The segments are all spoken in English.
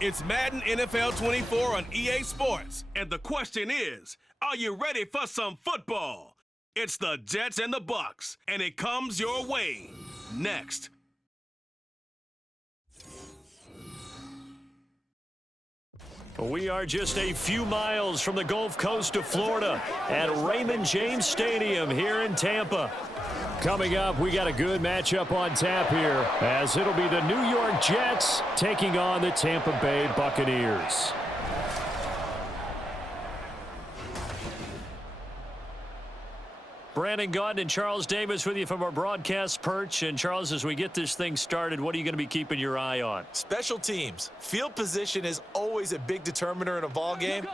It's Madden NFL 24 on EA Sports. And the question is, are you ready for some football? It's the Jets and the Bucs, and it comes your way next. We are just a few miles from the Gulf Coast of Florida at Raymond James Stadium here in Tampa. Coming up, we got a good matchup on tap here, as it'll be the New York Jets taking on the Tampa Bay Buccaneers. Brandon Gaudin and Charles Davis with you from our broadcast perch. And Charles, as we get this thing started, what are you going to be keeping your eye on? Special teams. Field position is always a big determiner in a ball game.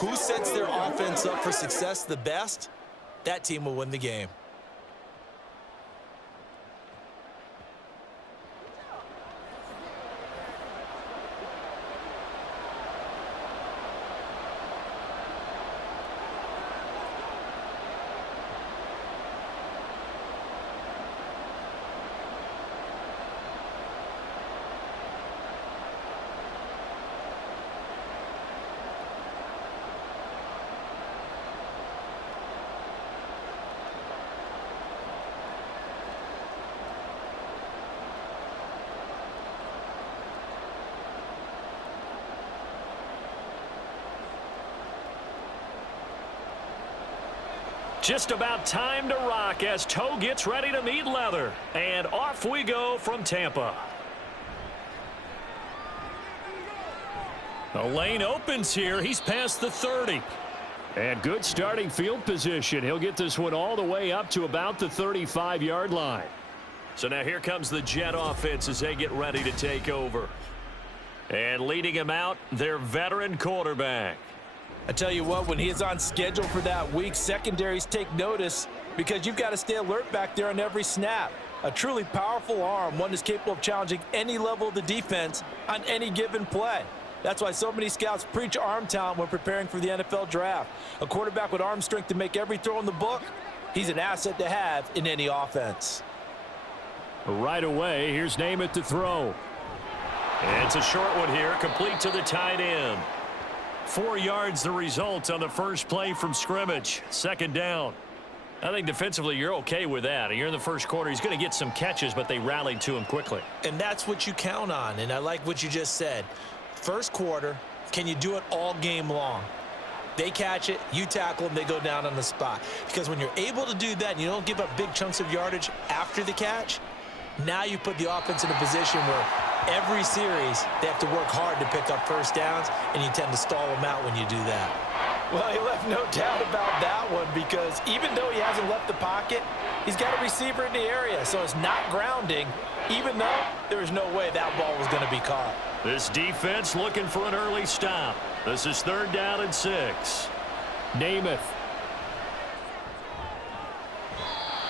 Who sets their offense up for success the best, that team will win the game. Just about time to rock as toe gets ready to meet leather. And off we go from Tampa. The lane opens here. He's past the 30. And good starting field position. He'll get this one all the way up to about the 35-yard line. So now here comes the Jet offense as they get ready to take over. And leading him out, their veteran quarterback. I tell you what, when he is on schedule for that week, secondaries take notice because you've got to stay alert back there on every snap. A truly powerful arm, one that's capable of challenging any level of the defense on any given play. That's why so many scouts preach arm talent when preparing for the NFL draft. A quarterback with arm strength to make every throw in the book, he's an asset to have in any offense. Right away, here's Namath to throw. And it's a short one here, complete to the tight end. 4 yards the result on the first play from scrimmage. Second down. I think defensively you're okay with that. You're in the first quarter. He's going to get some catches, but they rallied to him quickly. And that's what you count on, and I like what you just said. First quarter, can you do it all game long? They catch it, you tackle them, they go down on the spot. Because when you're able to do that and you don't give up big chunks of yardage after the catch, now you put the offense in a position where every series they have to work hard to pick up first downs, and you tend to stall them out when you do that. Well, he left no doubt about that one because even though he hasn't left the pocket, he's got a receiver in the area, so it's not grounding, even though there was no way that ball was going to be caught. This defense looking for an early stop. This is 3rd down and 6. Namath.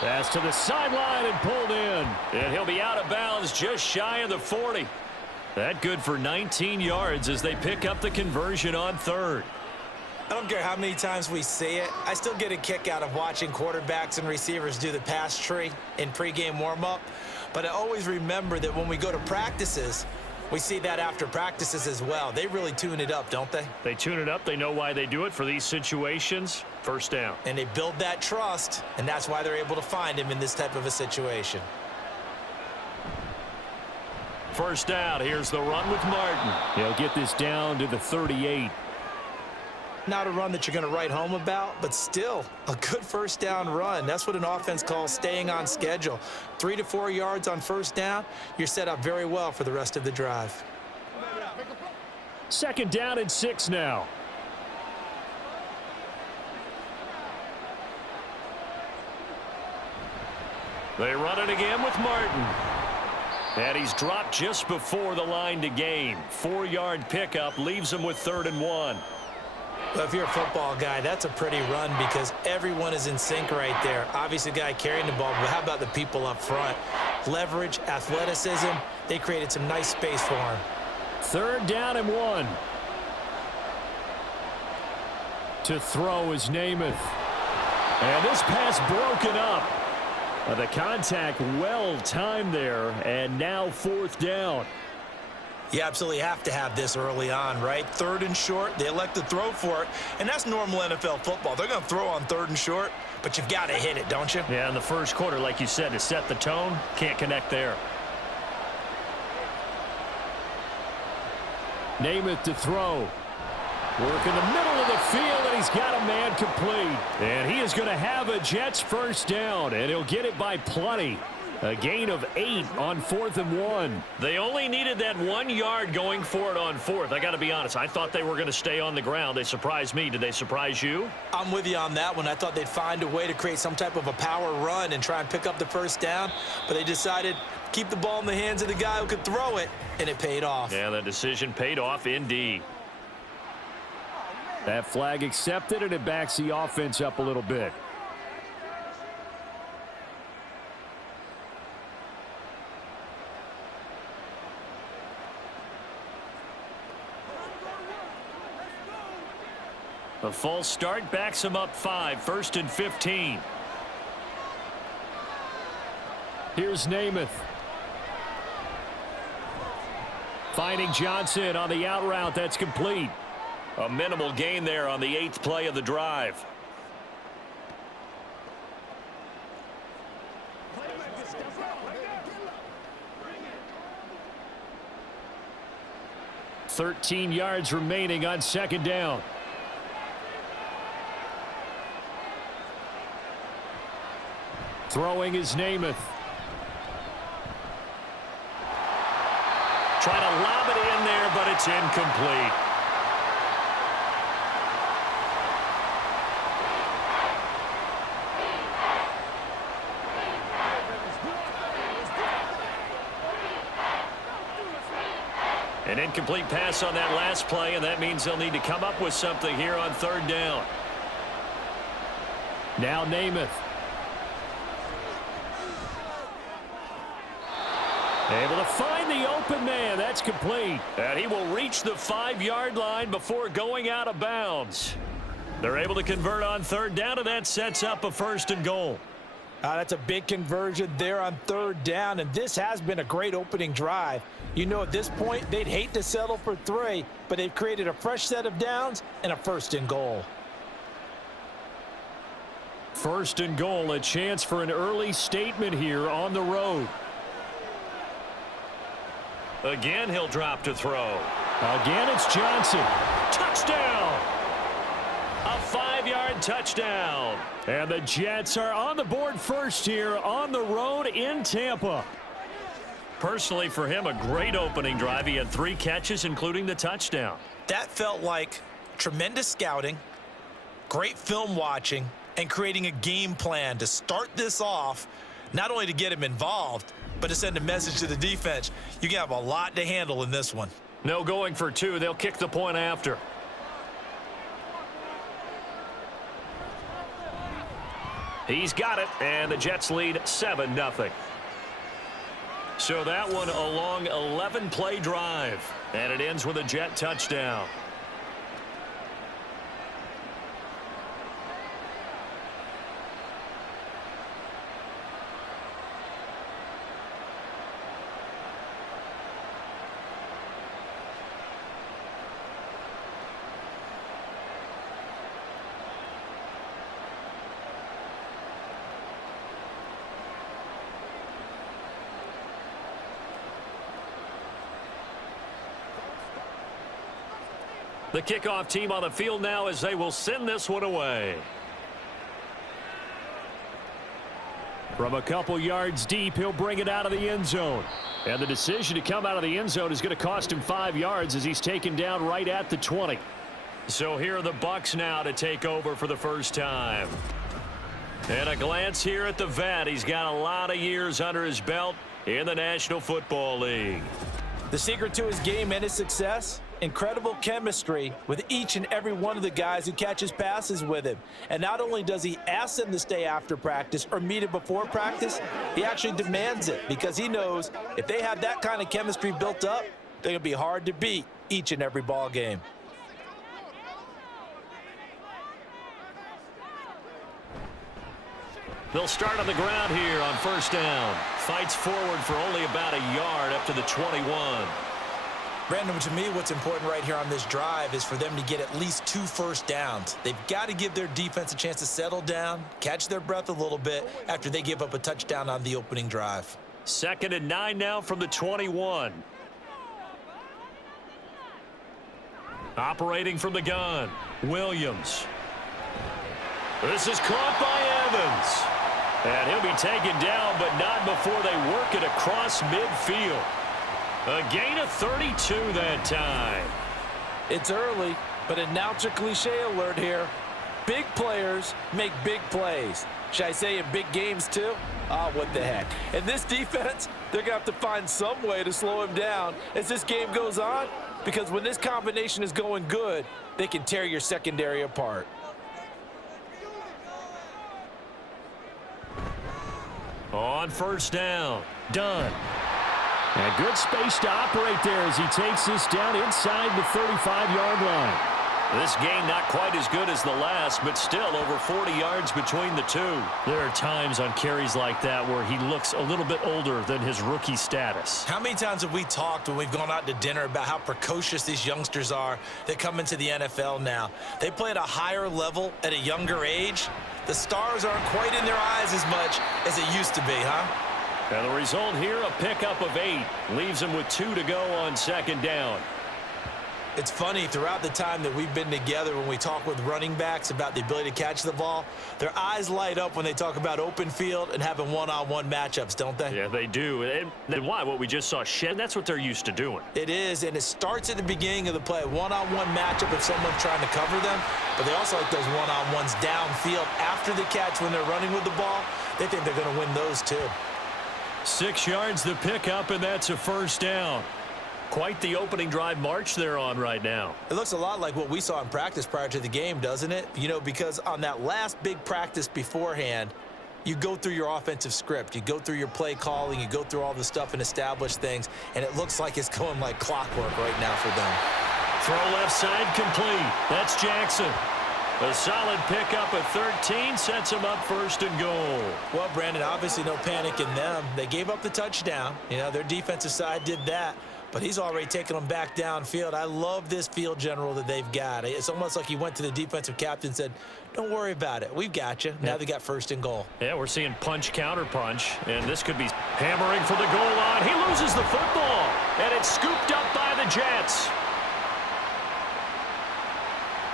Pass to the sideline and pulled in. And he'll be out of bounds just shy of the 40. That good for 19 yards as they pick up the conversion on 3rd. I don't care how many times we see it. I still get a kick out of watching quarterbacks and receivers do the pass tree in pregame warm-up. But I always remember that when we go to practices, we see that after practices as well. They really tune it up, don't they? They tune it up. They know why they do it for these situations. First down. And they build that trust, and that's why they're able to find him in this type of a situation. First down. Here's the run with Martin. He'll get this down to the 38. Not a run that you're going to write home about, but still a good first down run. That's what an offense calls staying on schedule. 3 to 4 yards on first down, you're set up very well for the rest of the drive. 2nd down and 6 now. They run it again with Martin. And he's dropped just before the line to gain. 4-yard pickup leaves him with 3rd and 1. Well, if you're a football guy, that's a pretty run because everyone is in sync right there. Obviously, the guy carrying the ball, but how about the people up front? Leverage, athleticism, they created some nice space for him. 3rd down and 1. To throw is Namath. And this pass broken up. The contact well timed there, and now 4th down. You absolutely have to have this early on, right? 3rd and short, they elect to throw for it, and that's normal NFL football. They're going to throw on 3rd and short, but you've got to hit it, don't you? Yeah, in the first quarter, like you said, to set the tone, can't connect there. Namath to throw. Work in the middle of the field, and he's got a man complete. And he is going to have a Jets first down, and he'll get it by plenty. A gain of 8 on 4th and 1. They only needed that 1 yard going for it on 4th. I got to be honest. I thought they were going to stay on the ground. They surprised me. Did they surprise you? I'm with you on that one. I thought they'd find a way to create some type of a power run and try and pick up the first down, but they decided keep the ball in the hands of the guy who could throw it, and it paid off. Yeah, that decision paid off indeed. That flag accepted, and it backs the offense up a little bit. A false start backs him up 5, 1st and 15. Here's Namath. Finding Johnson on the out route. That's complete. A minimal gain there on the 8th play of the drive. "13 yards remaining on 2nd down. Throwing is Namath. Trying to lob it in there, but it's incomplete. An incomplete pass on that last play, and that means they'll need to come up with something here on 3rd down. Now Namath. Able to find the open man. That's complete. And he will reach the 5-yard line before going out of bounds. They're able to convert on 3rd down, and that sets up a 1st and goal. That's a big conversion there on 3rd down, and this has been a great opening drive. You know, at this point, they'd hate to settle for 3, but they've created a fresh set of downs and a 1st and goal. 1st and goal, a chance for an early statement here on the road. Again, he'll drop to throw. Again, it's Johnson. Touchdown! A 5-yard touchdown. And the Jets are on the board first here on the road in Tampa. Personally, for him, a great opening drive. He had 3 catches, including the touchdown. That felt like tremendous scouting, great film watching, and creating a game plan to start this off, not only to get him involved, but to send a message to the defense. You can have a lot to handle in this one. No going for 2. They'll kick the point after. He's got it, and the Jets lead 7-0. So that one a long 11-play drive, and it ends with a Jet touchdown. The kickoff team on the field now as they will send this one away. From a couple yards deep, he'll bring it out of the end zone. And the decision to come out of the end zone is going to cost him 5 yards as he's taken down right at the 20. So here are the Bucs now to take over for the first time. And a glance here at the vet. He's got a lot of years under his belt in the National Football League. The secret to his game and his success? Incredible chemistry with each and every one of the guys who catches passes with him. And not only does he ask them to stay after practice or meet him before practice, he actually demands it because he knows if they have that kind of chemistry built up, they're going to be hard to beat each and every ball game. They'll start on the ground here on 1st down. Fights forward for only about a yard up to the 21. Brandon, to me, what's important right here on this drive is for them to get at least 2 first downs. They've got to give their defense a chance to settle down, catch their breath a little bit after they give up a touchdown on the opening drive. 2nd and 9 now from the 21. Operating from the gun, Williams. This is caught by Evans. And he'll be taken down, but not before they work it across midfield. A gain of 32 that time. It's early, but announcer cliche alert here. Big players make big plays. Should I say in big games too? Ah, what the heck. And this defense, they're going to have to find some way to slow him down as this game goes on, because when this combination is going good, they can tear your secondary apart. On first down, Dunn. And good space to operate there as he takes this down inside the 35-yard line. This game not quite as good as the last, but still over 40 yards between the two. There are times on carries like that where he looks a little bit older than his rookie status. How many times have we talked when we've gone out to dinner about how precocious these youngsters are that come into the NFL now? They play at a higher level at a younger age. The stars aren't quite in their eyes as much as it used to be, huh? And the result here, a pickup of 8. Leaves him with 2 to go on 2nd down. It's funny, throughout the time that we've been together, when we talk with running backs about the ability to catch the ball, their eyes light up when they talk about open field and having one-on-one matchups, don't they? Yeah, they do. And then why? What we just saw shed, that's what they're used to doing. It is, and it starts at the beginning of the play. One-on-one matchup if someone's trying to cover them, but they also like those one-on-ones downfield after the catch when they're running with the ball. They think they're going to win those too. 6 yards the pickup, and that's a first down. Quite the opening drive march they're on right now. It looks a lot like what we saw in practice prior to the game, doesn't it? You know, because on that last big practice beforehand, you go through your offensive script. You go through your play calling. You go through all the stuff and establish things, and it looks like it's going like clockwork right now for them. Throw left side complete. That's Jackson. A solid pickup at 13 sets him up 1st and goal. Well, Brandon, obviously no panic in them. They gave up the touchdown. You know, their defensive side did that. But he's already taken them back downfield. I love this field general that they've got. It's almost like he went to the defensive captain and said, don't worry about it. We've got you. Now they got 1st and goal. Yeah, we're seeing punch, counter punch. And this could be hammering for the goal line. He loses the football. And it's scooped up by the Jets.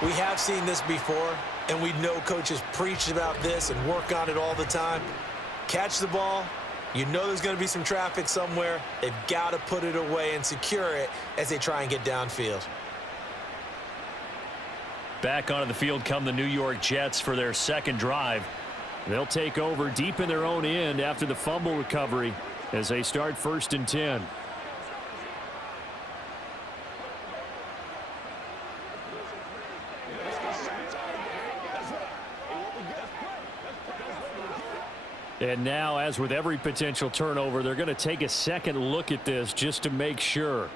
We have seen this before, and we know coaches preach about this and work on it all the time. Catch the ball. You know there's going to be some traffic somewhere. They've got to put it away and secure it as they try and get downfield. Back onto the field come the New York Jets for their 2nd drive. They'll take over deep in their own end after the fumble recovery as they start 1st and 10. And now, as with every potential turnover, they're going to take a second look at this just to make sure.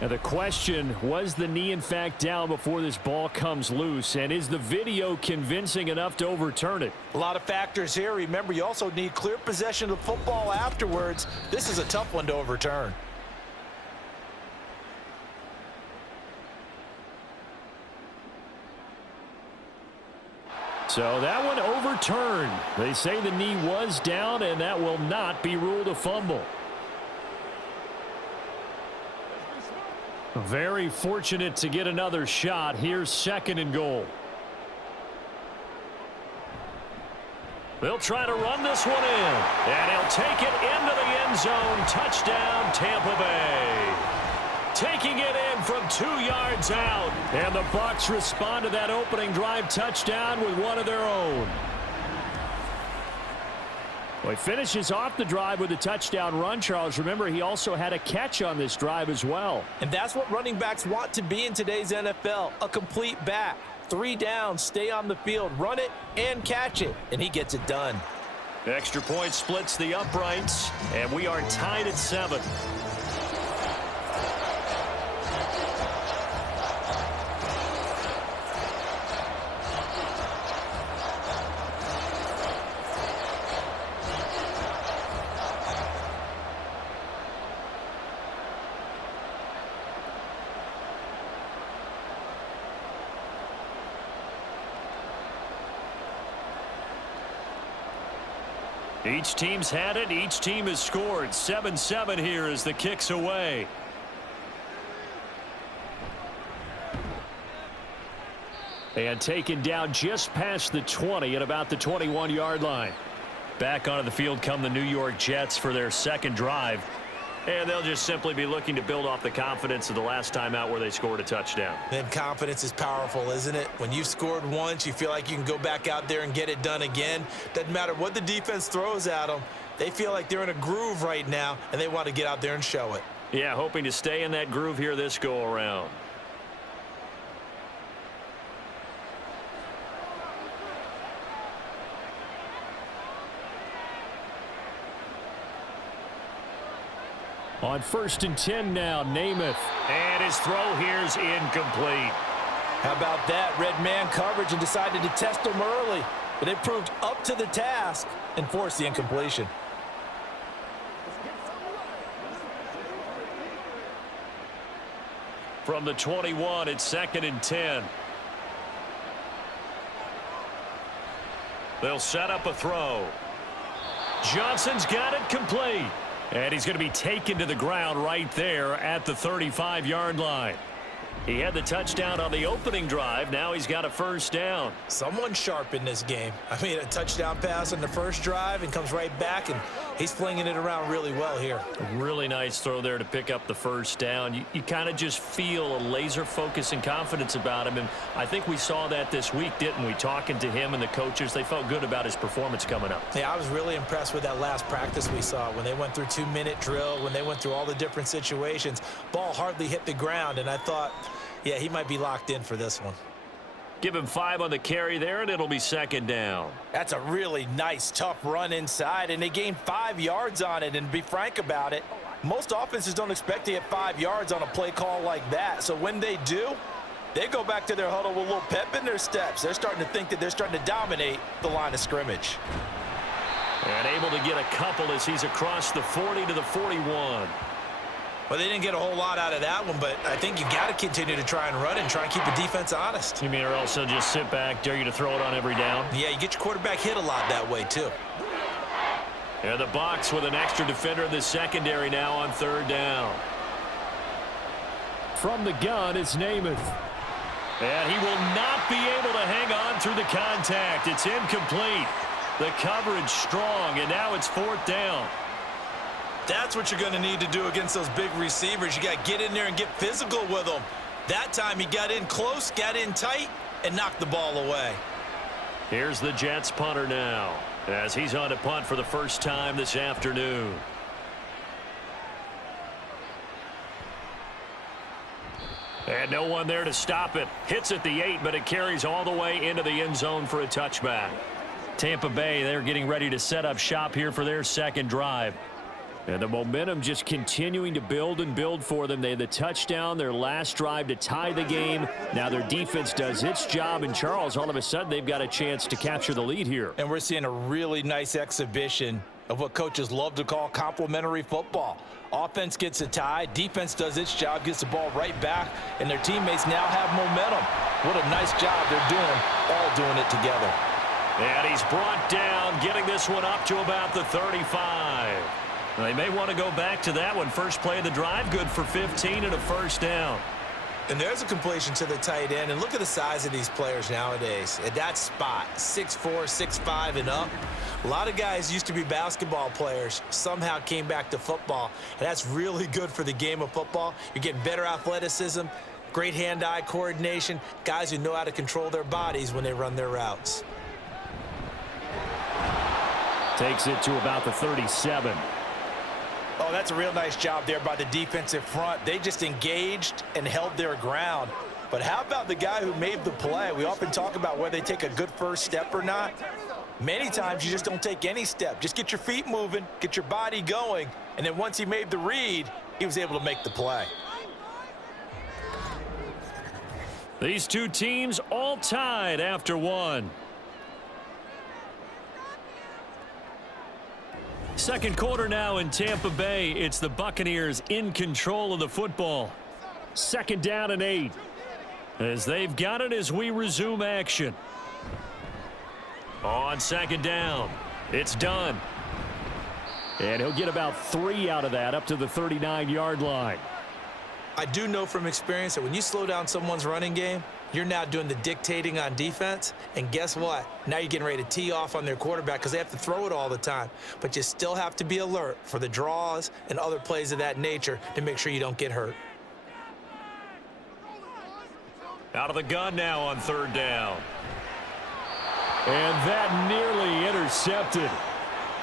And the question, was the knee in fact down before this ball comes loose? And is the video convincing enough to overturn it? A lot of factors here. Remember, you also need clear possession of the football afterwards. This is a tough one to overturn. So that one overturned. They say the knee was down, and that will not be ruled a fumble. Very fortunate to get another shot. Here's 2nd and goal. They'll try to run this one in, and he'll take it into the end zone. Touchdown, Tampa Bay. Taking it in from 2 yards out. And the Bucs respond to that opening drive touchdown with one of their own. Well, he finishes off the drive with a touchdown run, Charles. Remember, he also had a catch on this drive as well. And that's what running backs want to be in today's NFL, a complete back. 3 downs, stay on the field, run it, and catch it. And he gets it done. Extra point splits the uprights, and we are tied at 7. Each team's had it. Each team has scored. 7-7 here as the kick's away. And taken down just past the 20 at about the 21-yard line. Back onto the field come the New York Jets for their second drive. And they'll just simply be looking to build off the confidence of the last time out where they scored a touchdown. Then confidence is powerful, isn't it? When you've scored once, you feel like you can go back out there and get it done again. Doesn't matter what the defense throws at them. They feel like they're in a groove right now, and they want to get out there and show it. Yeah, hoping to stay in that groove here this go-around. On 1st and 10 now, Namath. And his throw here's incomplete. How about that? Red man coverage and decided to test them early. But they proved up to the task and forced the incompletion. From the 21, it's 2nd and 10. They'll set up a throw. Johnson's got it complete. And he's going to be taken to the ground right there at the 35-yard line. He had the touchdown on the opening drive. Now he's got a first down. Someone sharp in this game. I mean, a touchdown pass on the first drive and comes right back, and he's flinging it around really well here. A really nice throw there to pick up the first down. You kind of just feel a laser focus and confidence about him, and I think we saw that this week, didn't we? Talking to him and the coaches, they felt good about his performance coming up. Yeah, I was really impressed with that last practice we saw when they went through 2-minute drill, when they went through all the different situations. Ball hardly hit the ground, and I thought, yeah, he might be locked in for this one. Give him 5 on the carry there, and it'll be 2nd down. That's a really nice, tough run inside, and they gained 5 yards on it. And to be frank about it, most offenses don't expect to get 5 yards on a play call like that. So when they do, they go back to their huddle with a little pep in their steps. They're starting to think that they're starting to dominate the line of scrimmage. And able to get a couple as he's across the 40 to the 41. Well, they didn't get a whole lot out of that one, but I think you got to continue to try and run and try and keep the defense honest. You mean or also just sit back, dare you to throw it on every down? Yeah, you get your quarterback hit a lot that way, too. And the Bucs with an extra defender in the secondary now on 3rd down. From the gun, it's Namath. And he will not be able to hang on through the contact. It's incomplete. The coverage strong, and now it's 4th down. That's what you're going to need to do against those big receivers. You got to get in there and get physical with them. That time he got in close, got in tight, and knocked the ball away. Here's the Jets punter now as he's on to punt for the first time this afternoon. And no one there to stop it. Hits at the 8, but it carries all the way into the end zone for a touchback. Tampa Bay, they're getting ready to set up shop here for their second drive. And the momentum just continuing to build and build for them. They had the touchdown, their last drive to tie the game. Now their defense does its job, and Charles, all of a sudden, they've got a chance to capture the lead here. And we're seeing a really nice exhibition of what coaches love to call complementary football. Offense gets a tie, defense does its job, gets the ball right back, and their teammates now have momentum. What a nice job they're doing, all doing it together. And he's brought down, getting this one up to about the 35. They may want to go back to that one. First play of the drive, good for 15 and a first down. And there's a completion to the tight end. And look at the size of these players nowadays. At that spot, 6'4", 6'5", and up. A lot of guys used to be basketball players, somehow came back to football. And that's really good for the game of football. You're getting better athleticism, great hand-eye coordination, guys who know how to control their bodies when they run their routes. Takes it to about the 37. Oh, that's a real nice job there by the defensive front. They just engaged and held their ground. But how about the guy who made the play? We often talk about whether they take a good first step or not. Many times you just don't take any step. Just get your feet moving, get your body going, and then once he made the read, he was able to make the play. These two teams all tied after one. Second quarter now in Tampa Bay. It's the Buccaneers in control of the football. 2nd down and 8. As they've got it as we resume action. On 2nd down. It's done. And he'll get about 3 out of that up to the 39-yard line. I do know from experience that when you slow down someone's running game, you're now doing the dictating on defense. And guess what? Now you're getting ready to tee off on their quarterback because they have to throw it all the time. But you still have to be alert for the draws and other plays of that nature to make sure you don't get hurt. Out of the gun now on 3rd down. And that nearly intercepted.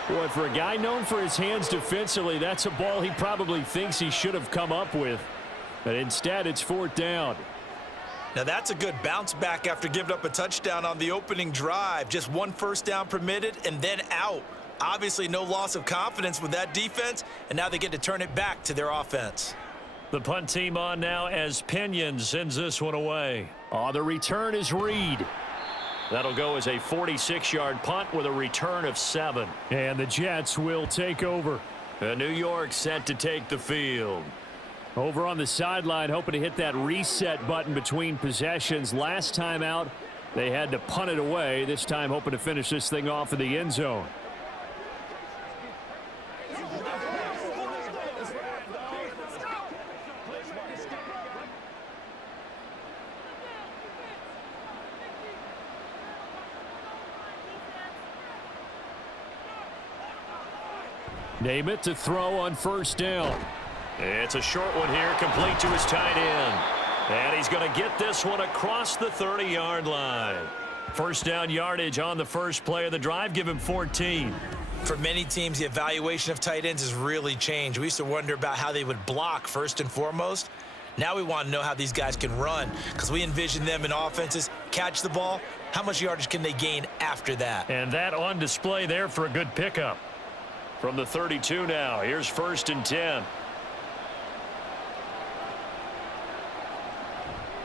Boy, for a guy known for his hands defensively, that's a ball he probably thinks he should have come up with. But instead, it's 4th down. Now that's a good bounce back after giving up a touchdown on the opening drive. Just 1 first down permitted and then out. Obviously no loss of confidence with that defense, and now they get to turn it back to their offense. The punt team on now as Pinion sends this one away. Oh, the return is Reed. That'll go as a 46-yard punt with a return of 7. And the Jets will take over. New York set to take the field. Over on the sideline, hoping to hit that reset button between possessions. Last time out, they had to punt it away. This time, hoping to finish this thing off in the end zone. Name it to throw on 1st down. It's a short one here, complete to his tight end. And he's going to get this one across the 30-yard line. 1st down yardage on the first play of the drive. Give him 14. For many teams, the evaluation of tight ends has really changed. We used to wonder about how they would block first and foremost. Now we want to know how these guys can run because we envision them in offenses, catch the ball. How much yardage can they gain after that? And that on display there for a good pickup. From the 32 now, here's 1st and 10.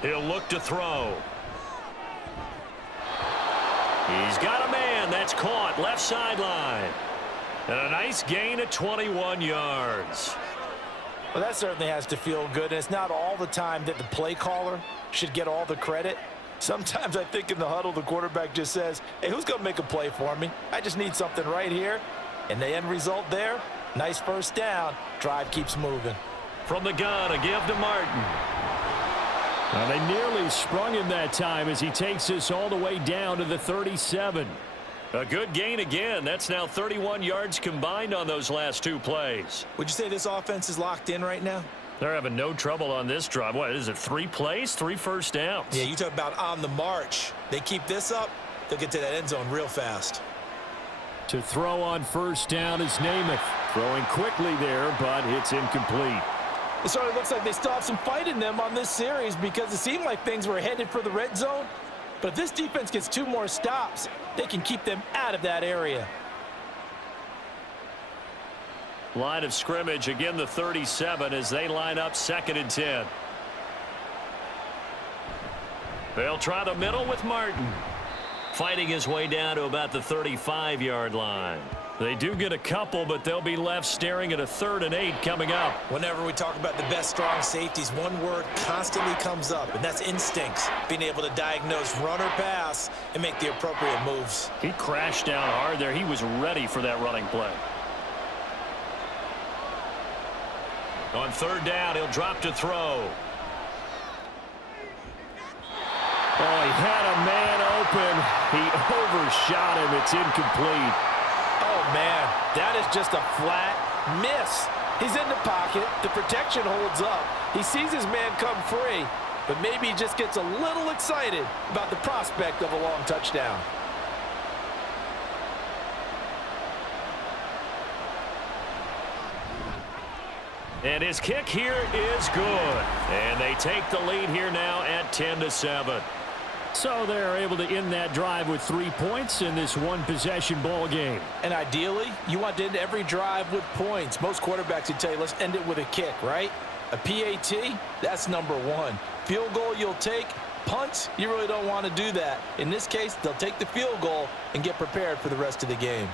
He'll look to throw. He's got a man. That's caught. Left sideline. And a nice gain of 21 yards. Well, that certainly has to feel good. And it's not all the time that the play caller should get all the credit. Sometimes I think in the huddle, the quarterback just says, hey, who's going to make a play for me? I just need something right here. And the end result there, nice 1st down. Drive keeps moving. From the gun, a give to Martin. Well, they nearly sprung him that time as he takes this all the way down to the 37. A good gain again. That's now 31 yards combined on those last 2 plays. Would you say this offense is locked in right now? They're having no trouble on this drive. What is it, 3 plays, 3 first downs? Yeah, you talk about on the march. They keep this up, they'll get to that end zone real fast. To throw on 1st down is Namath. Throwing quickly there, but it's incomplete. It sort of looks like they still have some fight in them on this series because it seemed like things were headed for the red zone. But if this defense gets 2 more stops, they can keep them out of that area. Line of scrimmage, again the 37 as they line up 2nd and 10. They'll try the middle with Martin. Fighting his way down to about the 35-yard line. They do get a couple, but they'll be left staring at a 3rd and 8 coming up. Whenever we talk about the best strong safeties, one word constantly comes up, and that's instincts. Being able to diagnose run or pass and make the appropriate moves. He crashed down hard there. He was ready for that running play. On 3rd down, he'll drop to throw. Oh, he had a man open. He overshot him. It's incomplete. Oh, man, that is just a flat miss. He's in the pocket. The protection holds up. He sees his man come free, but maybe he just gets a little excited about the prospect of a long touchdown. And his kick here is good. And they take the lead here now at 10-7. So they're able to end that drive with 3 points in this one-possession ball game. And ideally, you want to end every drive with points. Most quarterbacks would tell you, let's end it with a kick, right? A PAT, that's number 1. Field goal you'll take. Punts, you really don't want to do that. In this case, they'll take the field goal and get prepared for the rest of the game.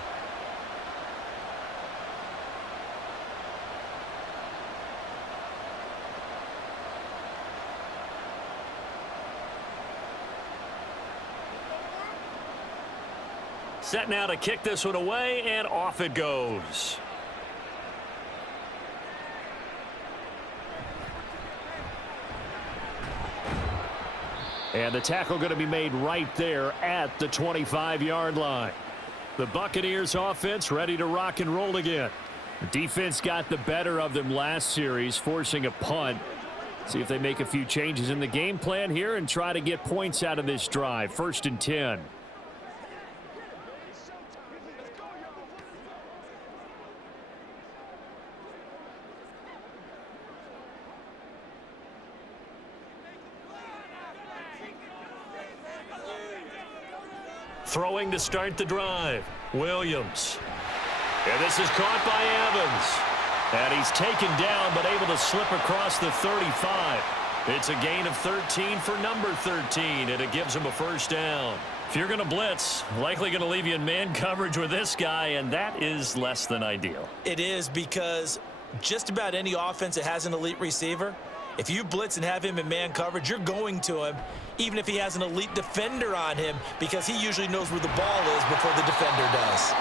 Set now to kick this one away, and off it goes. And the tackle going to be made right there at the 25-yard line. The Buccaneers offense ready to rock and roll again. The defense got the better of them last series, forcing a punt. See if they make a few changes in the game plan here and try to get points out of this drive. 1st and 10. Throwing to start the drive. Williams. And this is caught by Evans. And he's taken down but able to slip across the 35. It's a gain of 13 for number 13, and it gives him a 1st down. If you're going to blitz, likely going to leave you in man coverage with this guy, and that is less than ideal. It is, because just about any offense that has an elite receiver, if you blitz and have him in man coverage, you're going to him, even if he has an elite defender on him, because he usually knows where the ball is before the defender does.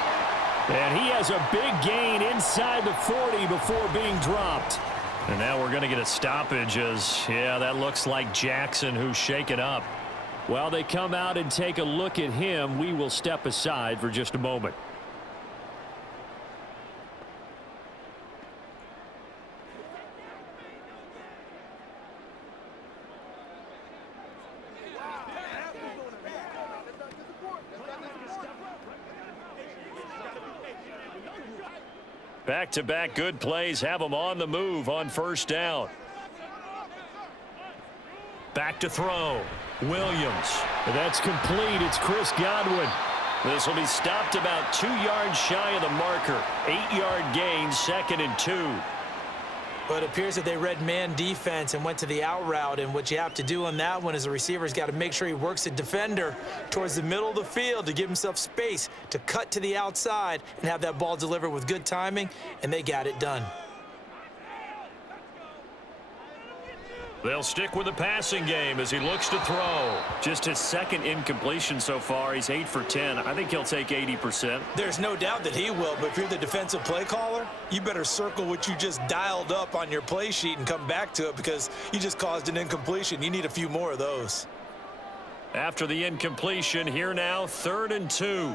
And he has a big gain inside the 40 before being dropped. And now we're going to get a stoppage as, yeah, that looks like Jackson who's shaken up. While they come out and take a look at him, we will step aside for just a moment. Back-to-back good plays have them on the move on 1st down. Back to throw. Williams. That's complete. It's Chris Godwin. This will be stopped about 2 yards shy of the marker. 8-yard gain, 2nd and 2. But it appears that they read man defense and went to the out route, and what you have to do on that one is the receiver's got to make sure he works the defender towards the middle of the field to give himself space to cut to the outside and have that ball delivered with good timing, and they got it done. They'll stick with the passing game as he looks to throw. Just his 2nd incompletion so far. He's 8 for 10. I think he'll take 80%. There's no doubt that he will, but if you're the defensive play caller, you better circle what you just dialed up on your play sheet and come back to it, because you just caused an incompletion. You need a few more of those. After the incompletion, here now, 3rd and 2.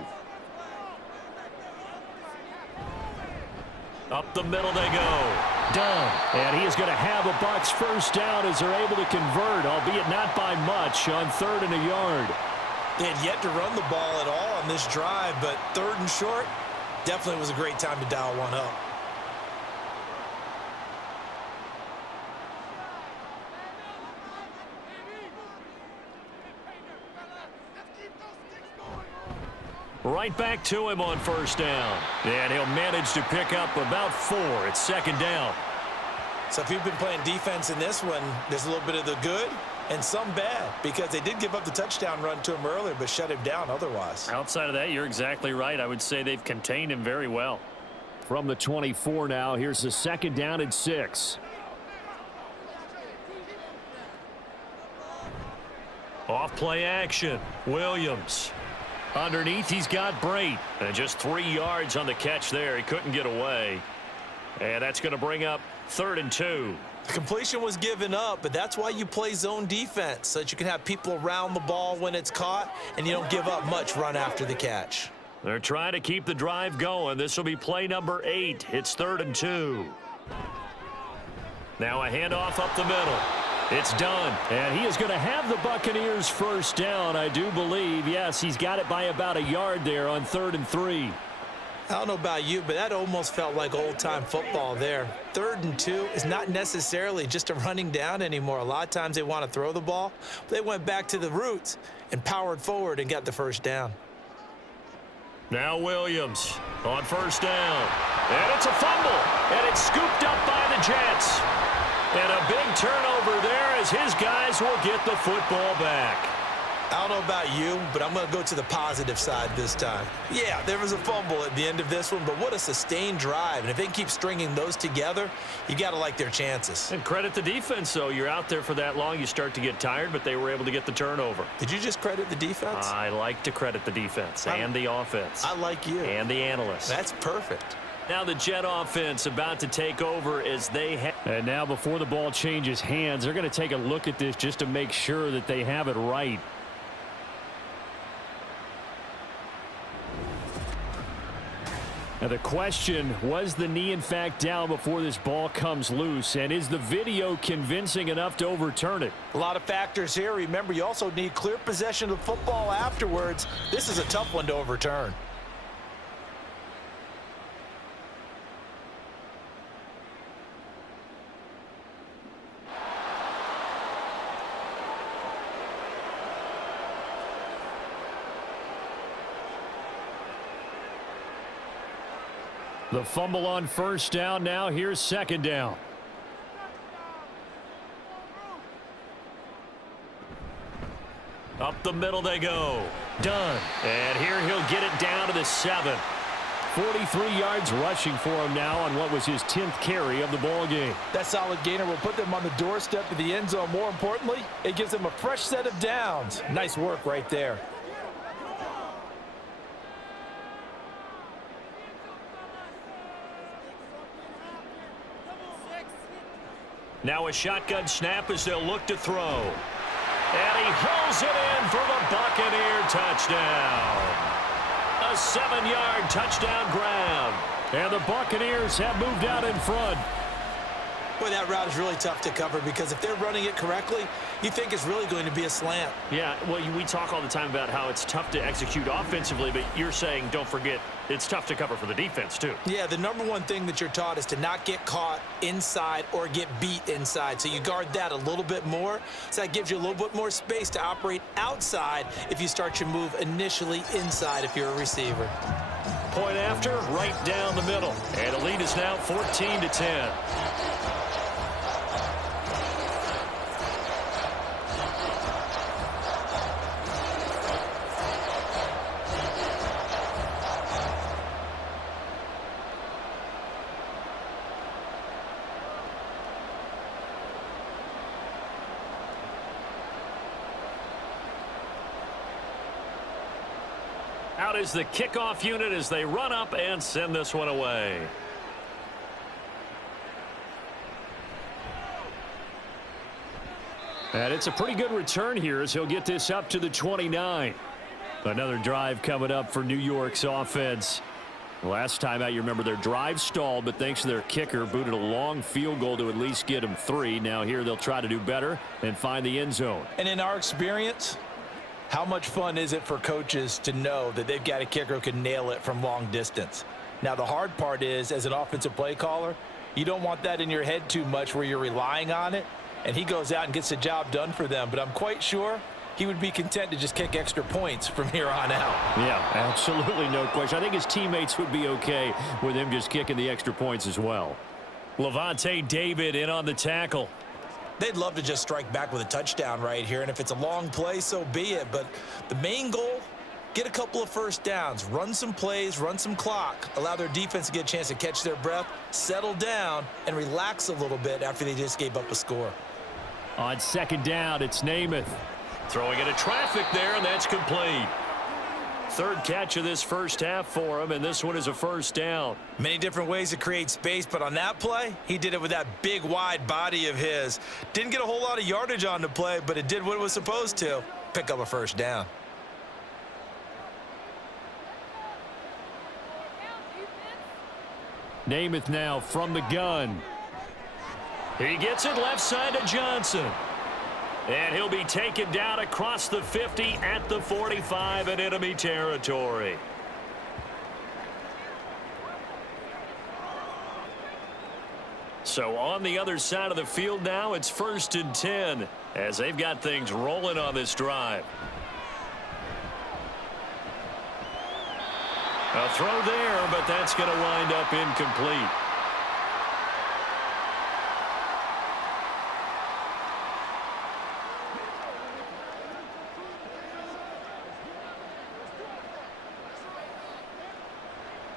Up the middle they go. Done. And he is going to have a Bucs 1st down as they're able to convert, albeit not by much, on 3rd and a yard. They had yet to run the ball at all on this drive, but 3rd and short definitely was a great time to dial one up. Right back to him on 1st down. And he'll manage to pick up about 4. It's 2nd down. So if you've been playing defense in this one, there's a little bit of the good and some bad, because they did give up the touchdown run to him earlier but shut him down otherwise. Outside of that, you're exactly right. I would say they've contained him very well. From the 24 now, here's the 2nd down and 6. Off play action. Williams. Underneath, he's got Brate. And just 3 yards on the catch there. He couldn't get away. And that's going to bring up 3rd and 2. The completion was given up, but that's why you play zone defense, so that you can have people around the ball when it's caught, and you don't give up much run after the catch. They're trying to keep the drive going. This will be play number 8. It's 3rd and 2. Now a handoff up the middle. It's done. And he is going to have the Buccaneers 1st down, I do believe. Yes, he's got it by about a yard there on 3rd and 3. I don't know about you, but that almost felt like old-time football there. 3rd and 2 is not necessarily just a running down anymore. A lot of times they want to throw the ball. They went back to the roots and powered forward and got the 1st down. Now Williams on 1st down. And it's a fumble. And it's scooped up by the Jets. And a big turnover there as his guys will get the football back. I don't know about you, but I'm going to go to the positive side this time. Yeah, there was a fumble at the end of this one, but what a sustained drive. And if they keep stringing those together, you got to like their chances. And credit the defense, though. You're out there for that long, you start to get tired, but they were able to get the turnover. Did you just credit the defense? I like to credit the defense and the offense. I like you. And the analysts. That's perfect. Now the Jet offense about to take over as they and now before the ball changes hands, they're going to take a look at this just to make sure that they have it right. Now the question, was the knee in fact down before this ball comes loose, and is the video convincing enough to overturn it? A lot of factors here. Remember, you also need clear possession of the football afterwards. This is a tough one to overturn. The fumble on first down. Now here's second down. Up the middle they go. Done. And here he'll get it down to the 7. 43 yards rushing for him now on what was his 10th carry of the ball game. That solid gainer will put them on the doorstep of the end zone. More importantly, it gives them a fresh set of downs. Nice work right there. Now a shotgun snap as they'll look to throw. And he hauls it in for the Buccaneer touchdown. A 7-yard touchdown grab. And the Buccaneers have moved out in front. Boy, that route is really tough to cover because if they're running it correctly, you think it's really going to be a slant. Yeah, well, we talk all the time about how it's tough to execute offensively, but you're saying, don't forget, it's tough to cover for the defense, too. Yeah, the number one thing that you're taught is to not get caught inside or get beat inside. So you guard that a little bit more. So that gives you a little bit more space to operate outside if you start your move initially inside if you're a receiver. Point after, right down the middle. And the lead is now 14-10. Out is the kickoff unit as they run up and send this one away. And it's a pretty good return here as he'll get this up to the 29. Another drive coming up for New York's offense. Last time out, you remember their drive stalled, but thanks to their kicker, booted a long field goal to at least get them 3. Now here they'll try to do better and find the end zone. And in our experience, how much fun is it for coaches to know that they've got a kicker who can nail it from long distance? Now, the hard part is, as an offensive play caller, you don't want that in your head too much where you're relying on it, and he goes out and gets the job done for them. But I'm quite sure he would be content to just kick extra points from here on out. Yeah, absolutely no question. I think his teammates would be okay with him just kicking the extra points as well. Levante David in on the tackle. They'd love to just strike back with a touchdown right here, and if it's a long play, so be it. But the main goal, get a couple of first downs, run some plays, run some clock, allow their defense to get a chance to catch their breath, settle down, and relax a little bit after they just gave up a score. On second down, it's Namath. Throwing into traffic there, and that's complete. Third catch of this first half for him, and this one is a first down. Many different ways to create space, but on that play, he did it with that big, wide body of his. Didn't get a whole lot of yardage on the play, but it did what it was supposed to, pick up a first down. Namath now from the gun. He gets it left side to Johnson. And he'll be taken down across the 50 at the 45 in enemy territory. So on the other side of the field now, it's 1st and 10 as they've got things rolling on this drive. A throw there, but that's going to wind up incomplete.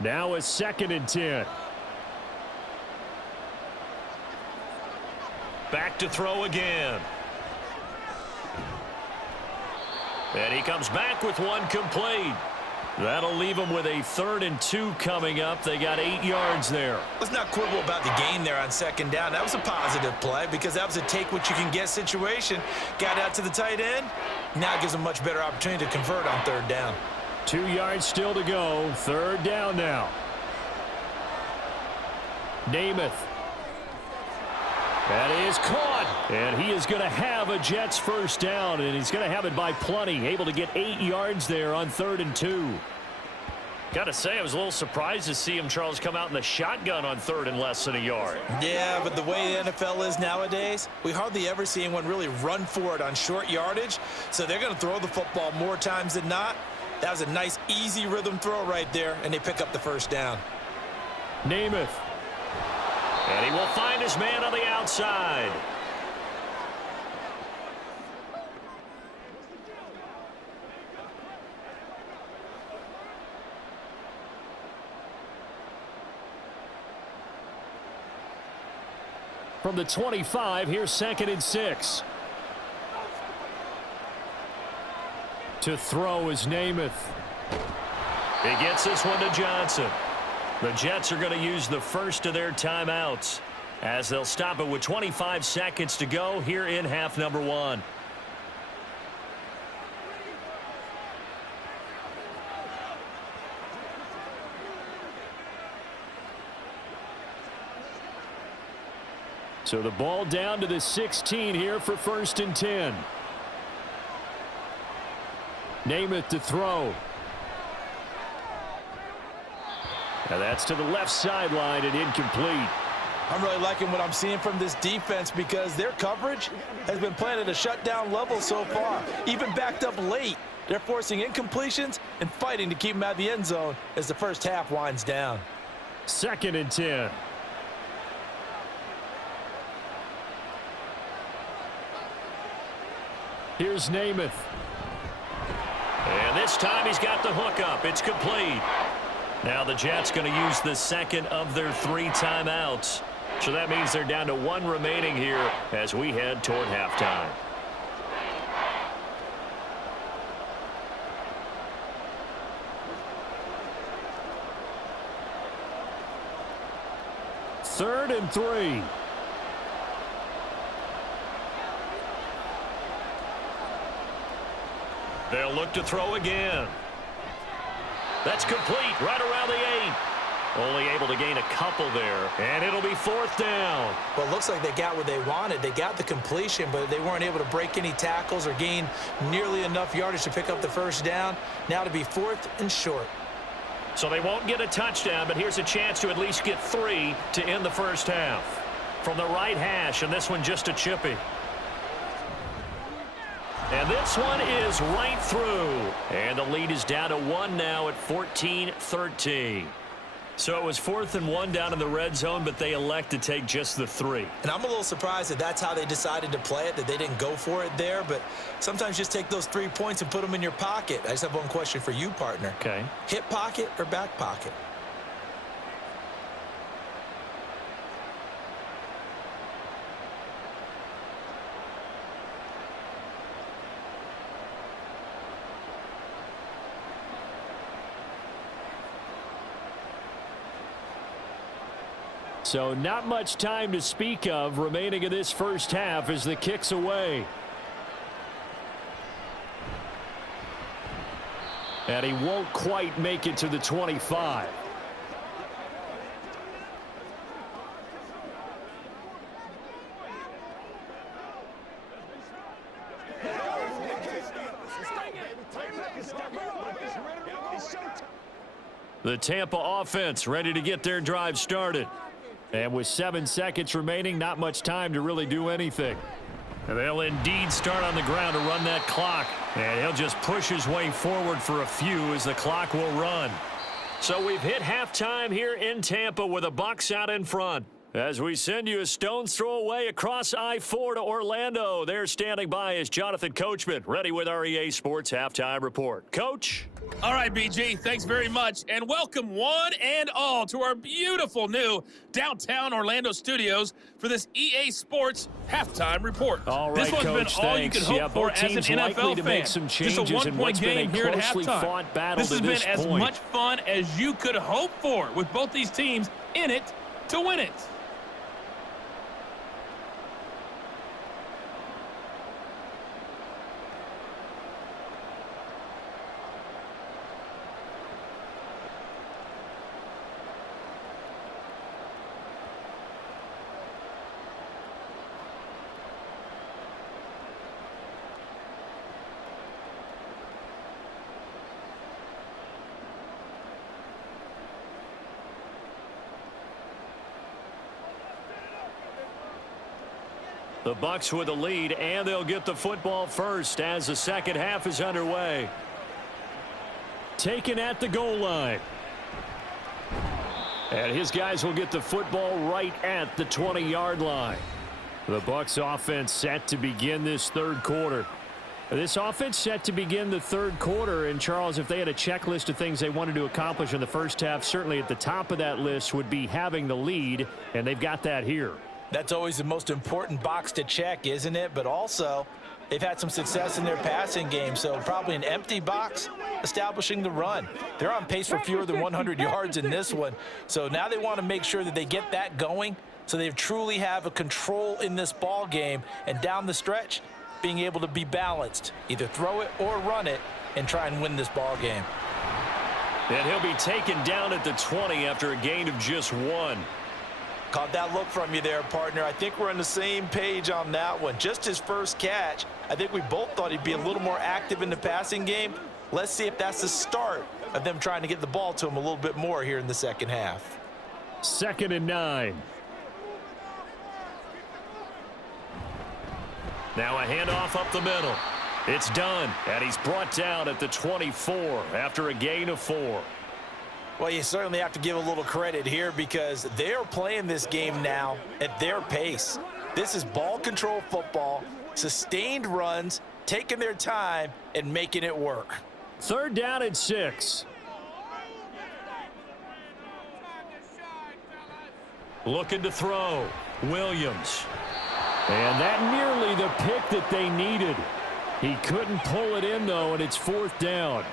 Now a 2nd and 10. Back to throw again. And he comes back with one complete. That'll leave him with a 3rd and 2 coming up. They got 8 yards there. Let's not quibble about the gain there on 2nd down. That was a positive play because that was a take-what-you-can-get situation. Got out to the tight end. Now it gives him a much better opportunity to convert on 3rd down. 2 yards still to go. 3rd down now. Namath. That is caught. And he is going to have a Jets 1st down, and he's going to have it by plenty. Able to get 8 yards there on 3rd and 2. Got to say, I was a little surprised to see him, Charles, come out in the shotgun on 3rd and less than a yard. Yeah, but the way the NFL is nowadays, we hardly ever see anyone really run for it on short yardage. So they're going to throw the football more times than not. That was a nice, easy rhythm throw right there, and they pick up the 1st down. Namath. And he will find his man on the outside. From the 25, here's 2nd and 6. To throw is Namath. He gets this one to Johnson. The Jets are going to use the first of their timeouts as they'll stop it with 25 seconds to go here in half number 1. So the ball down to the 16 here for 1st and 10. Namath to throw. Now that's to the left sideline and incomplete. I'm really liking what I'm seeing from this defense because their coverage has been playing at a shutdown level so far. Even backed up late, they're forcing incompletions and fighting to keep them out of the end zone as the 1st half winds down. 2nd and 10. Here's Namath. And this time he's got the hook up. It's complete. Now the Jets going to use the 2nd of their 3 timeouts. So that means they're down to 1 remaining here as we head toward halftime. Third and 3. They'll look to throw again. That's complete right around the 8. Only able to gain a couple there, and it'll be 4th down. Well, it looks like they got what they wanted. They got the completion, but they weren't able to break any tackles or gain nearly enough yardage to pick up the 1st down. Now to be 4th and short. So they won't get a touchdown, but here's a chance to at least get 3 to end the 1st half. From the right hash, and this one just a chippy. And this one is right through. And the lead is down to 1 now at 14-13. So it was 4th and 1 down in the red zone, but they elect to take just the 3. And I'm a little surprised that that's how they decided to play it, that they didn't go for it there. But sometimes just take those 3 points and put them in your pocket. I just have one question for you, partner. Okay. Hip pocket or back pocket? So not much time to speak of remaining in this 1st half as the kick's away. And he won't quite make it to the 25. The Tampa offense ready to get their drive started. And with 7 seconds remaining, not much time to really do anything. And they'll indeed start on the ground to run that clock. And he'll just push his way forward for a few as the clock will run. So we've hit halftime here in Tampa with the Bucs out in front. As we send you a stone's throw away across I-4 to Orlando. There standing by is Jonathan Coachman, ready with our EA Sports Halftime Report. Coach? All right, BG, thanks very much, and welcome one and all to our beautiful new downtown Orlando studios for this EA Sports Halftime Report. All right, this one's Coach, been all you thanks. could hope for both as an teams NFL likely to fan. make some changes Just a in what's one-point been game a here at closely halftime. fought battle This to has been this as point. much fun as you could hope for, with both these teams in it to win it. The Bucs with the lead, and they'll get the football first as the second half is underway. Taken at the goal line. And his guys will get the football right at the 20-yard line. The Bucs offense set to begin this third quarter. This offense set to begin the third quarter, and Charles, if they had a checklist of things they wanted to accomplish in the first half, certainly at the top of that list would be having the lead, and they've got that here. That's always the most important box to check, isn't it? But also, they've had some success in their passing game, so probably an empty box establishing the run. They're on pace for fewer than 100 yards in this one, so now they want to make sure that they get that going so they truly have a control in this ball game, and down the stretch, being able to be balanced, either throw it or run it, and try and win this ball game. And he'll be taken down at the 20 after a gain of just 1. Caught that look from you there, partner. I think we're on the same page on that one. Just his first catch. I think we both thought he'd be a little more active in the passing game. Let's see if that's the start of them trying to get the ball to him a little bit more here in the second half. 2nd and 9. Now a handoff up the middle. It's done, and he's brought down at the 24 after a gain of 4. Well, you certainly have to give a little credit here because they're playing this game now at their pace. This is ball control football, sustained runs, taking their time and making it work. 3rd down and 6. Looking to throw. Williams. And that nearly the pick that they needed. He couldn't pull it in, though, and it's 4th down.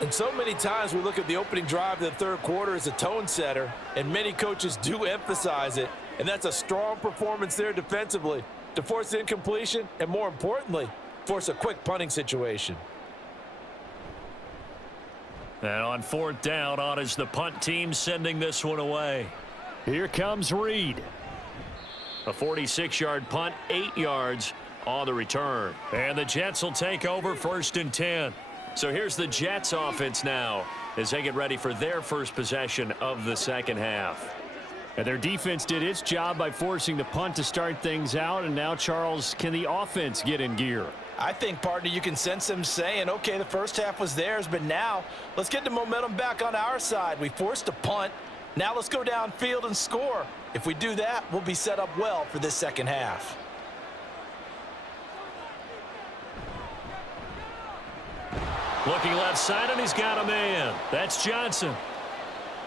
And so many times we look at the opening drive of the third quarter as a tone setter, and many coaches do emphasize it, and that's a strong performance there defensively to force incompletion and, more importantly, force a quick punting situation. And on 4th down, on is the punt team sending this one away. Here comes Reed. A 46-yard punt, 8 yards on the return. And the Jets will take over 1st and 10. So here's the Jets offense now as they get ready for their first possession of the second half. And their defense did its job by forcing the punt to start things out. And now, Charles, can the offense get in gear? I think, partner, you can sense them saying, okay, the first half was theirs, but now let's get the momentum back on our side. We forced a punt. Now let's go downfield and score. If we do that, we'll be set up well for this second half. Looking left side, and he's got a man. That's Johnson.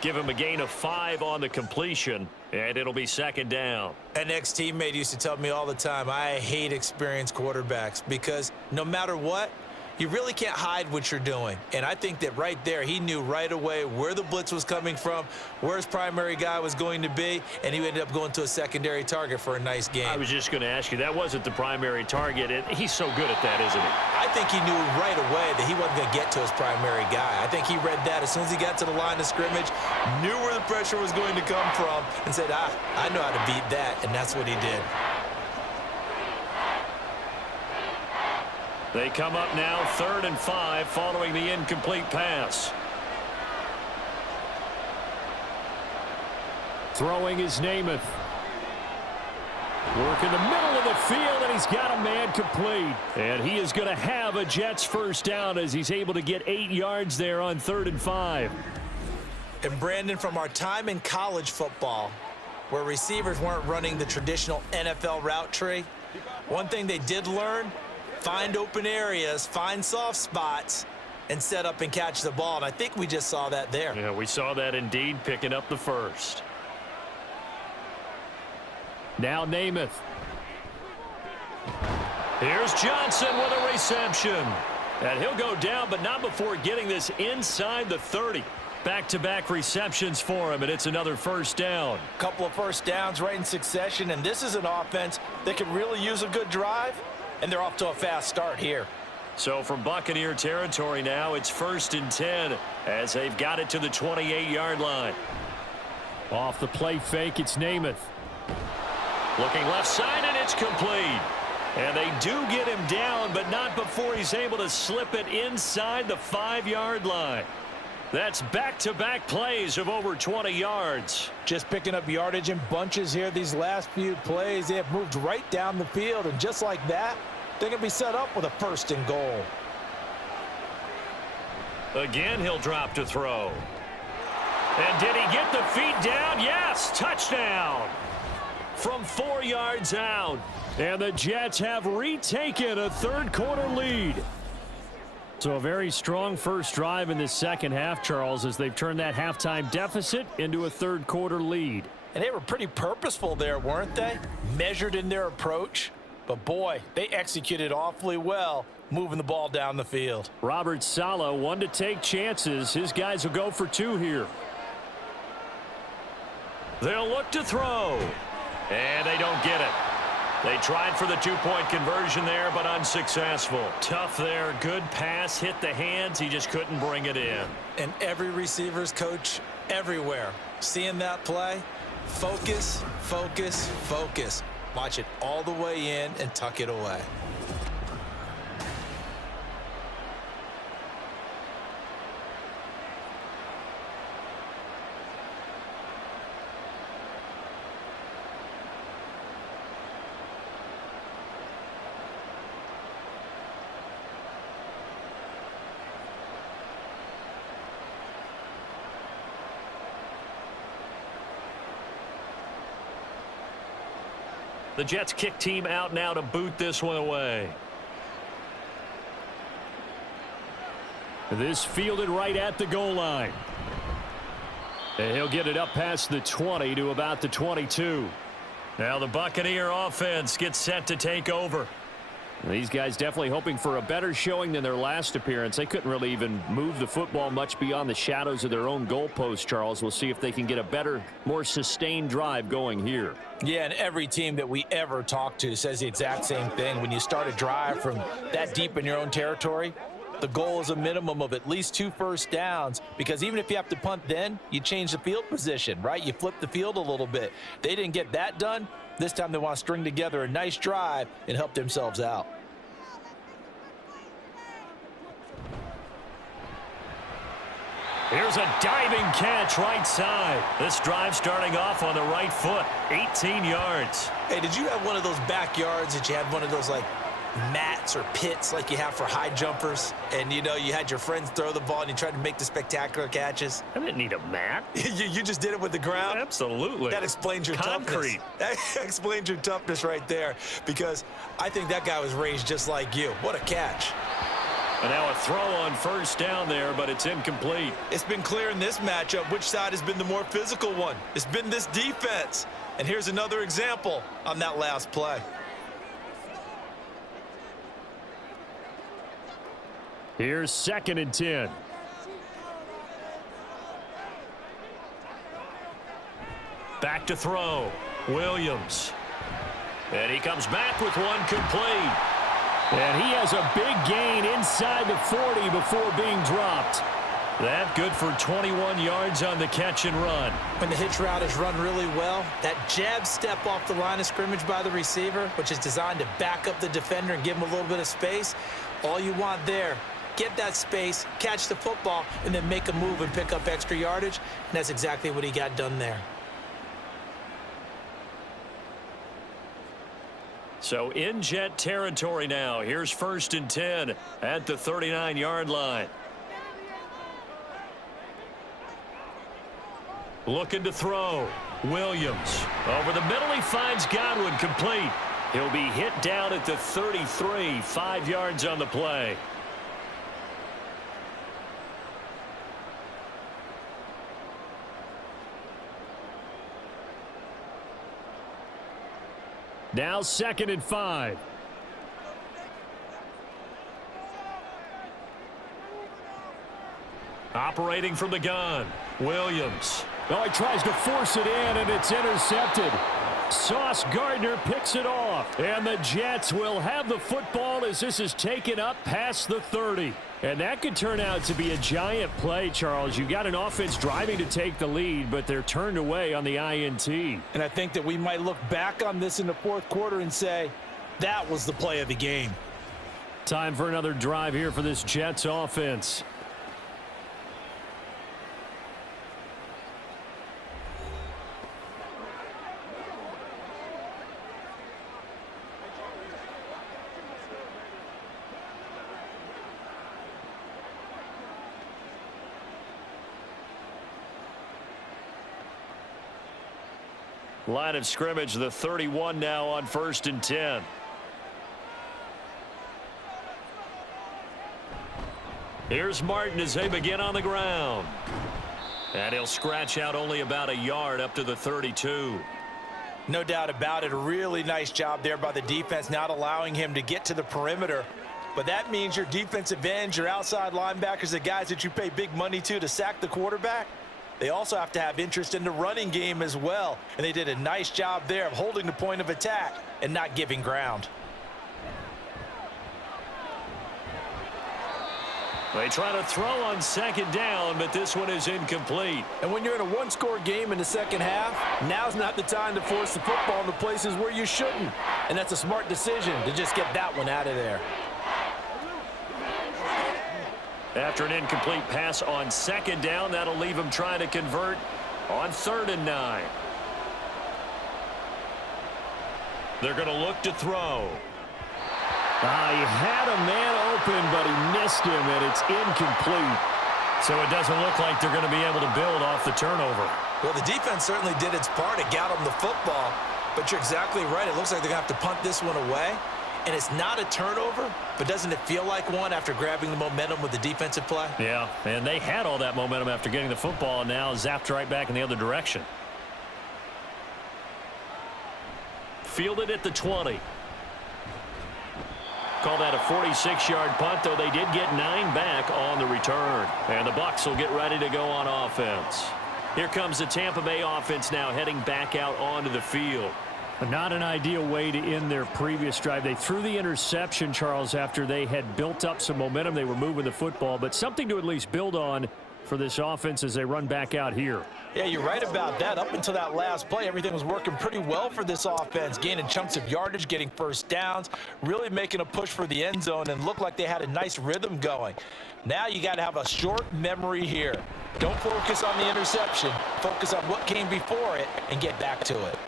Give him a gain of 5 on the completion, and it'll be 2nd down. An ex-teammate used to tell me all the time, I hate experienced quarterbacks because no matter what, you really can't hide what you're doing. And I think that right there, he knew right away where the blitz was coming from, where his primary guy was going to be, and he ended up going to a secondary target for a nice game. I was just going to ask you, that wasn't the primary target, and he's so good at that, isn't he? I think he knew right away that he wasn't going to get to his primary guy. I think he read that as soon as he got to the line of scrimmage, knew where the pressure was going to come from, and said, I know how to beat that, and that's what he did. They come up now 3rd and 5 following the incomplete pass. Throwing is Namath. Work in the middle of the field, and he's got a man complete. And he is going to have a Jets first down as he's able to get 8 yards there on 3rd and 5. And Brandon, from our time in college football, where receivers weren't running the traditional NFL route tree. One thing they did learn, find open areas, find soft spots, and set up and catch the ball. And I think we just saw that there. Yeah, we saw that indeed, picking up the first. Now Namath. Here's Johnson with a reception. And he'll go down, but not before getting this inside the 30. Back-to-back receptions for him, and it's another first down. Couple of first downs right in succession, and this is an offense that can really use a good drive, and they're off to a fast start here. So from Buccaneer territory now, it's 1st and 10 as they've got it to the 28-yard line. Off the play fake, it's Namath. Looking left side, and it's complete. And they do get him down, but not before he's able to slip it inside the 5-yard line. That's back-to-back plays of over 20 yards. Just picking up yardage in bunches here these last few plays. They have moved right down the field, and just like that, they're going to be set up with a 1st and goal. Again, he'll drop to throw. And did he get the feet down? Yes, touchdown. From 4 yards out. And the Jets have retaken a third-quarter lead. So a very strong first drive in the second half, Charles, as they've turned that halftime deficit into a third-quarter lead. And they were pretty purposeful there, weren't they? Measured in their approach. But, boy, they executed awfully well moving the ball down the field. Robert Saleh, one to take chances. His guys will go for 2 here. They'll look to throw. And they don't get it. They tried for the 2-point conversion there, but unsuccessful. Tough there. Good pass. Hit the hands. He just couldn't bring it in. And every receiver's coach everywhere, seeing that play, focus, focus, focus. Watch it all the way in and tuck it away. The Jets kick team out now to boot this one away. This fielded right at the goal line. And he'll get it up past the 20 to about the 22. Now the Buccaneer offense gets set to take over. These guys definitely hoping for a better showing than their last appearance. They couldn't really even move the football much beyond the shadows of their own goalpost, Charles. We'll see if they can get a better, more sustained drive going here. Yeah, and every team that we ever talk to says the exact same thing. When you start a drive from that deep in your own territory, the goal is a minimum of at least 2 first downs, because even if you have to punt then, you change the field position, right? You flip the field a little bit. They didn't get that done. This time they want to string together a nice drive and help themselves out. Here's a diving catch right side. This drive starting off on the right foot, 18 yards. Hey, did you have one of those backyards that you had one of those like mats or pits like you have for high jumpers, and you know you had your friends throw the ball and you tried to make the spectacular catches? I didn't need a mat. you just did it with the ground? Absolutely. That explains your concrete. Toughness. That explains your toughness right there, because I think that guy was raised just like you. What a catch. And now a throw on first down there, but it's incomplete. It's been clear in this matchup which side has been the more physical one. It's been this defense. And here's another example on that last play. Here's 2nd and 10. Back to throw. Williams. And he comes back with one complete. And he has a big gain inside the 40 before being dropped. That good for 21 yards on the catch and run. When the hitch route is run really well, that jab step off the line of scrimmage by the receiver, which is designed to back up the defender and give him a little bit of space, all you want there, get that space, catch the football, and then make a move and pick up extra yardage. And that's exactly what he got done there. So in Jet territory now. Here's 1st and 10 at the 39-yard line. Looking to throw. Williams. Over the middle, he finds Godwin, complete. He'll be hit down at the 33, 5 yards on the play. Now 2nd and 5. Operating from the gun, Williams. Oh, he tries to force it in, and it's intercepted. Sauce Gardner picks it off, and the Jets will have the football as this is taken up past the 30. And that could turn out to be a giant play, Charles. You got an offense driving to take the lead, but they're turned away on the INT. And I think that we might look back on this in the 4th quarter and say, that was the play of the game. Time for another drive here for this Jets offense. Line of scrimmage, the 31 now on 1st and 10. Here's Martin as they begin on the ground. And he'll scratch out only about a yard up to the 32. No doubt about it. A really nice job there by the defense, not allowing him to get to the perimeter. But that means your defensive ends, your outside linebackers, the guys that you pay big money to sack the quarterback, they also have to have interest in the running game as well. And they did a nice job there of holding the point of attack and not giving ground. They try to throw on 2nd down, but this one is incomplete. And when you're in a one-score game in the 2nd half, now's not the time to force the football in the places where you shouldn't. And that's a smart decision to just get that one out of there. After an incomplete pass on 2nd down, that'll leave him trying to convert on 3rd and 9. They're going to look to throw. He had a man open, but he missed him, and it's incomplete. So it doesn't look like they're going to be able to build off the turnover. Well, the defense certainly did its part. It got them the football, but you're exactly right. It looks like they're going to have to punt this one away. And it's not a turnover, but doesn't it feel like one after grabbing the momentum with the defensive play? Yeah, and they had all that momentum after getting the football, and now zapped right back in the other direction. Fielded at the 20. Call that a 46-yard punt, though they did get 9 back on the return. And the Bucs will get ready to go on offense. Here comes the Tampa Bay offense now heading back out onto the field. Not an ideal way to end their previous drive. They threw the interception, Charles, after they had built up some momentum. They were moving the football, but something to at least build on for this offense as they run back out here. Yeah, you're right about that. Up until that last play, everything was working pretty well for this offense, gaining chunks of yardage, getting first downs, really making a push for the end zone, and looked like they had a nice rhythm going. Now you got to have a short memory here. Don't focus on the interception. Focus on what came before it and get back to it.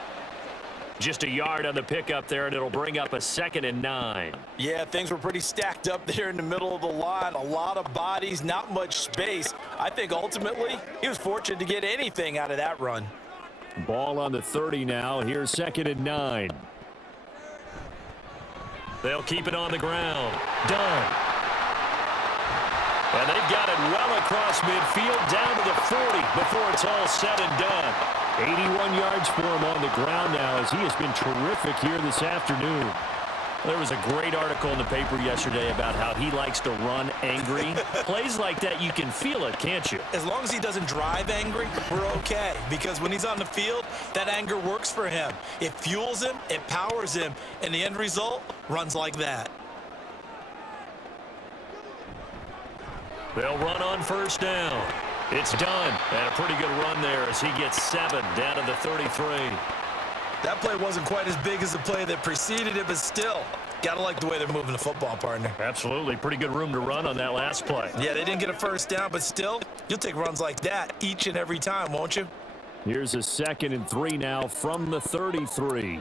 Just a yard on the pickup there, and it'll bring up a 2nd and 9. Yeah, things were pretty stacked up there in the middle of the line. A lot of bodies, not much space. I think ultimately he was fortunate to get anything out of that run. Ball on the 30 now. Here's 2nd and 9. They'll keep it on the ground. Done. And they've got it well across midfield down to the 40 before it's all said and done. 81 yards for him on the ground now as he has been terrific here this afternoon. There was a great article in the paper yesterday about how he likes to run angry. Plays like that, you can feel it, can't you? As long as he doesn't drive angry, we're okay. Because when he's on the field, that anger works for him. It fuels him, it powers him, and the end result runs like that. They'll run on 1st down. It's done. And a pretty good run there as he gets 7 down to the 33. That play wasn't quite as big as the play that preceded it, but still, got to like the way they're moving the football, partner. Absolutely. Pretty good room to run on that last play. Yeah, they didn't get a first down, but still, you'll take runs like that each and every time, won't you? Here's a 2nd and 3 now from the 33.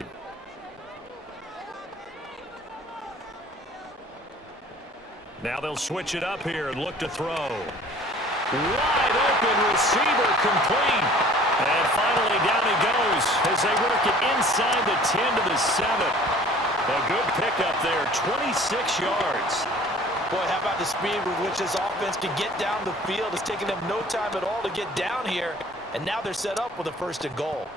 Now they'll switch it up here and look to throw. Wide open receiver complete. And finally down he goes as they work it inside the 10 to the 7. A good pickup there, 26 yards. Boy, how about the speed with which this offense can get down the field? It's taking them no time at all to get down here, and now they're set up with a 1st and goal.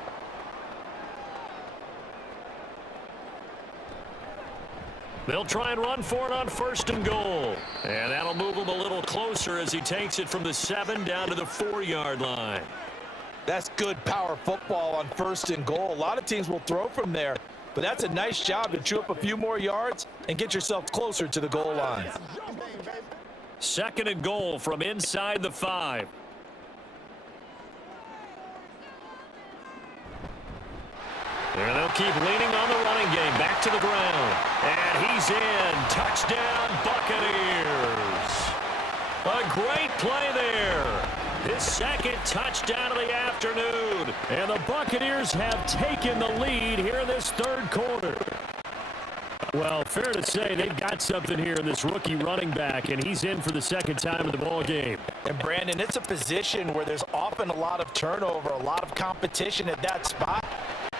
They'll try and run for it on 1st and goal. And that'll move him a little closer as he takes it from the 7 down to the 4-yard line. That's good power football on 1st and goal. A lot of teams will throw from there, but that's a nice job to chew up a few more yards and get yourself closer to the goal line. 2nd and goal from inside the 5. There they'll keep leaning on the running game. Back to the ground. And he's in. Touchdown, Buccaneers. A great play there. His 2nd touchdown of the afternoon. And the Buccaneers have taken the lead here in this 3rd quarter. Well, fair to say they've got something here in this rookie running back, and he's in for the 2nd time in the ball game. And, Brandon, it's a position where there's often a lot of turnover, a lot of competition at that spot.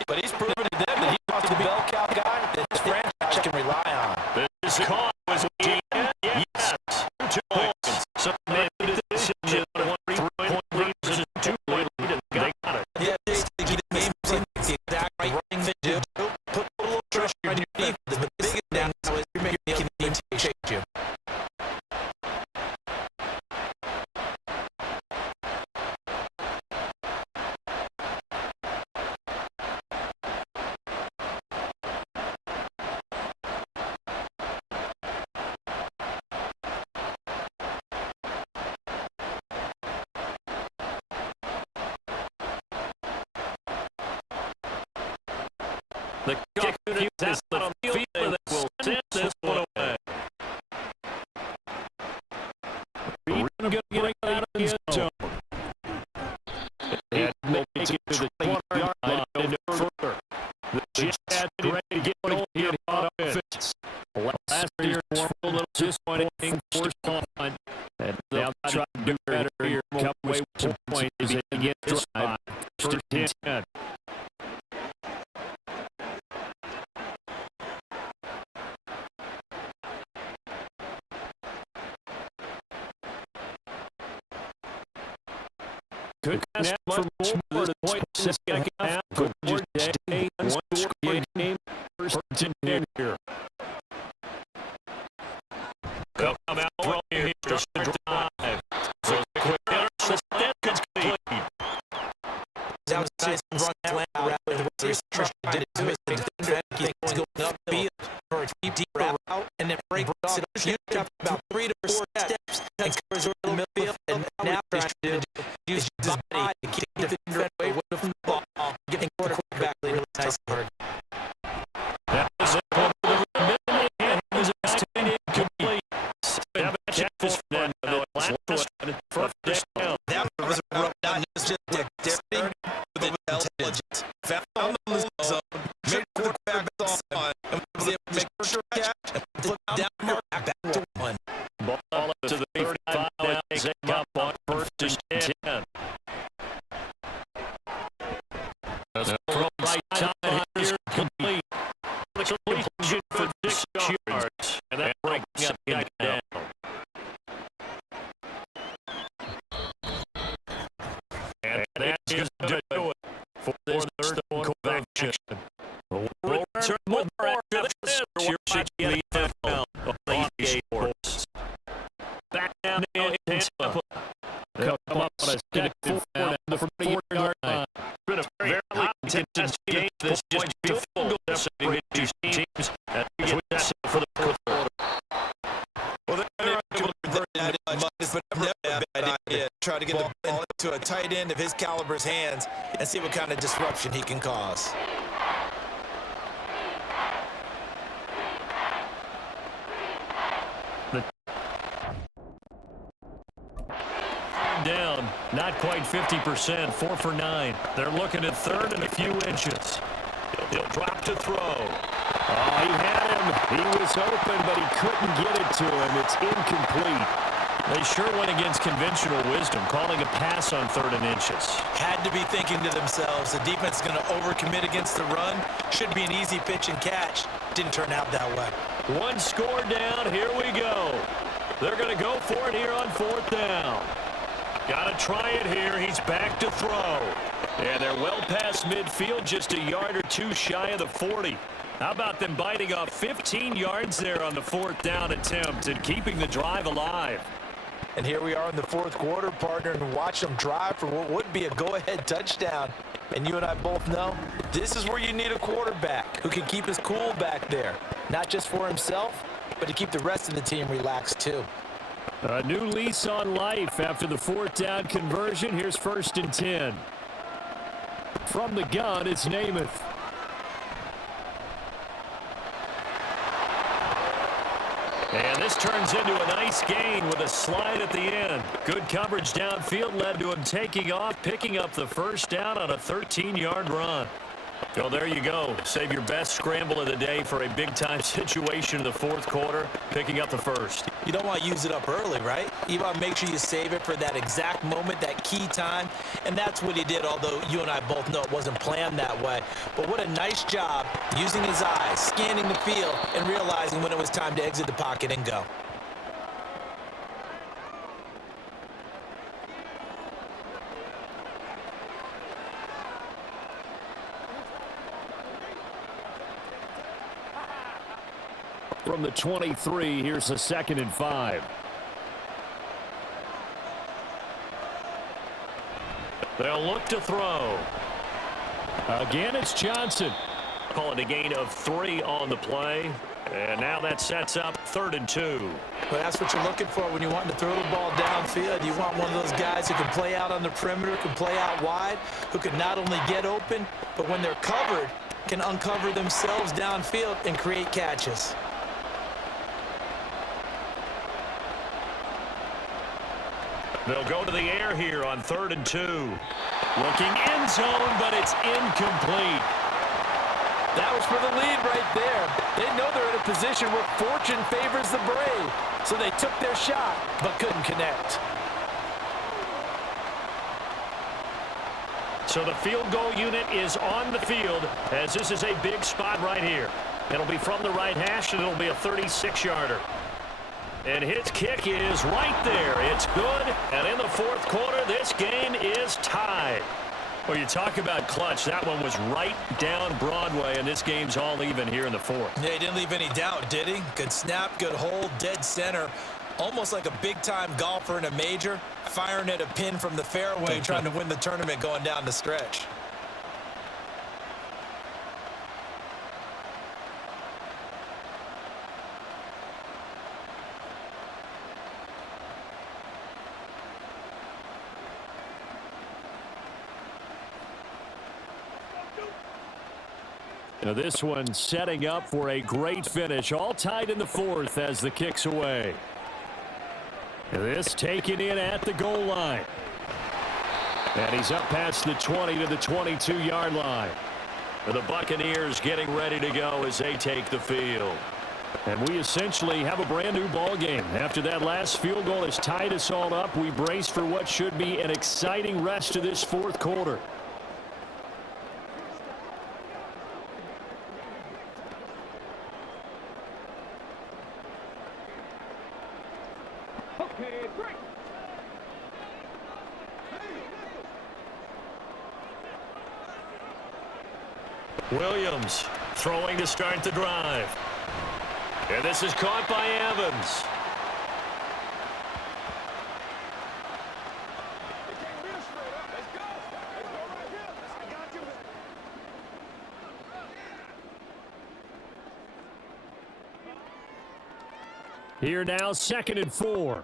But he's proven to them that he wants to be a bell cow guy that this franchise can rely on. This call was yes. 2 points. So they made the decision on a 3-point lead versus a 2-point lead, and they got it. Yeah, they get the game the exact right thing to do. Put a little pressure on your defense. The biggest thing now is you're making the team shake you. The kicker is out on the field that will send this one away. Reed going to get out of the end zone. And make it to the 20-yard line and no further. The Jets had ready to get on here on offense. Last year, a little disappointing forced punt. And they'll try to do better here. Come away with some points as they get this drive. 1st and 10. Could ask for more to the point in the 2nd half. Good day. One score game. 1st and 10 here. Come out from here to drive. So quick interception complete. Outside run flat route with the receiver did it to his defender. He's going upfield for a deep route and then breaks it up. You have about 3 to 4 steps and covers over the midfield. And now he's trying to use his body to keep the defender away from the ball, getting quarterback really nice hard. That was a minute and he was incomplete. 7 catches for the last one. 1st down. That was a rough down. It's just dexterity with intelligence. Found the zone, made the quarterback on, and was able to make a sure catch and flip down mark back to 1. Ball up to the 35 now. They up on 1st and 10. From right side here, complete. The completion for 6 yards. And that brings up the guy down. And that is going to do it for this 3rd quarter action. We'll return more after this. You're watching the NFL on the EA Sports. Back down in Tampa. They'll come up on a stack forward at the 4-yard line. Been a very contested game. This just be full goal separating two teams. And we get set for the 4th quarter. Well, they're able to convert that much, but never a bad idea. Try to get the ball into a tight end of his caliber's hands and see what kind of disruption he can cause. Down, not quite 50%, 4 for 9. They're looking at 3rd and a few inches. He'll drop to throw. Oh, he had him. He was open, but he couldn't get it to him. It's incomplete. They sure went against conventional wisdom, calling a pass on 3rd and inches. Had to be thinking to themselves, the defense is going to overcommit against the run. Should be an easy pitch and catch. Didn't turn out that way. One score down. Here we go. They're going to go for it here on 4th down. Got to try it here. He's back to throw. And they're well past midfield, just a yard or two shy of the 40. How about them biting off 15 yards there on the 4th down attempt and keeping the drive alive? And here we are in the 4th quarter, partner, and watch them drive for what would be a go-ahead touchdown. And you and I both know this is where you need a quarterback who can keep his cool back there. Not just for himself, but to keep the rest of the team relaxed too. A new lease on life after the 4th down conversion. Here's 1st and 10. From the gun, it's Namath. And this turns into a nice gain with a slide at the end. Good coverage downfield led to him taking off, picking up the 1st down on a 13-yard run. Well, there you go. Save your best scramble of the day for a big-time situation in the 4th quarter, picking up the 1st. You don't want to use it up early, right? You want to make sure you save it for that exact moment, that key time, and that's what he did, although you and I both know it wasn't planned that way. But what a nice job using his eyes, scanning the field, and realizing when it was time to exit the pocket and go. From the 23, here's a 2nd and 5. They'll look to throw. Again, it's Johnson. Call it a gain of 3 on the play. And now that sets up 3rd and 2. Well, that's what you're looking for when you want to throw the ball downfield. You want one of those guys who can play out on the perimeter, can play out wide, who can not only get open, but when they're covered, can uncover themselves downfield and create catches. They'll go to the air here on 3rd and 2. Looking end zone, but it's incomplete. That was for the lead right there. They know they're in a position where fortune favors the brave. So they took their shot, but couldn't connect. So the field goal unit is on the field, as this is a big spot right here. It'll be from the right hash, and it'll be a 36-yarder. And his kick is right there. It's good. And in the 4th quarter, this game is tied. Well, you talk about clutch. That one was right down Broadway, and this game's all even here in the 4th. Yeah, he didn't leave any doubt, did he? Good snap, good hold, dead center. Almost like a big-time golfer in a major, firing at a pin from the fairway, trying to win the tournament going down the stretch. Now this one setting up for a great finish. All tied in the 4th as the kick's away. This taken in at the goal line. And he's up past the 20 to the 22-yard line. The Buccaneers getting ready to go as they take the field. And we essentially have a brand new ball game. After that last field goal has tied us all up, we brace for what should be an exciting rest to this 4th quarter. Williams throwing to start the drive. And this is caught by Evans. Here now, 2nd and 4.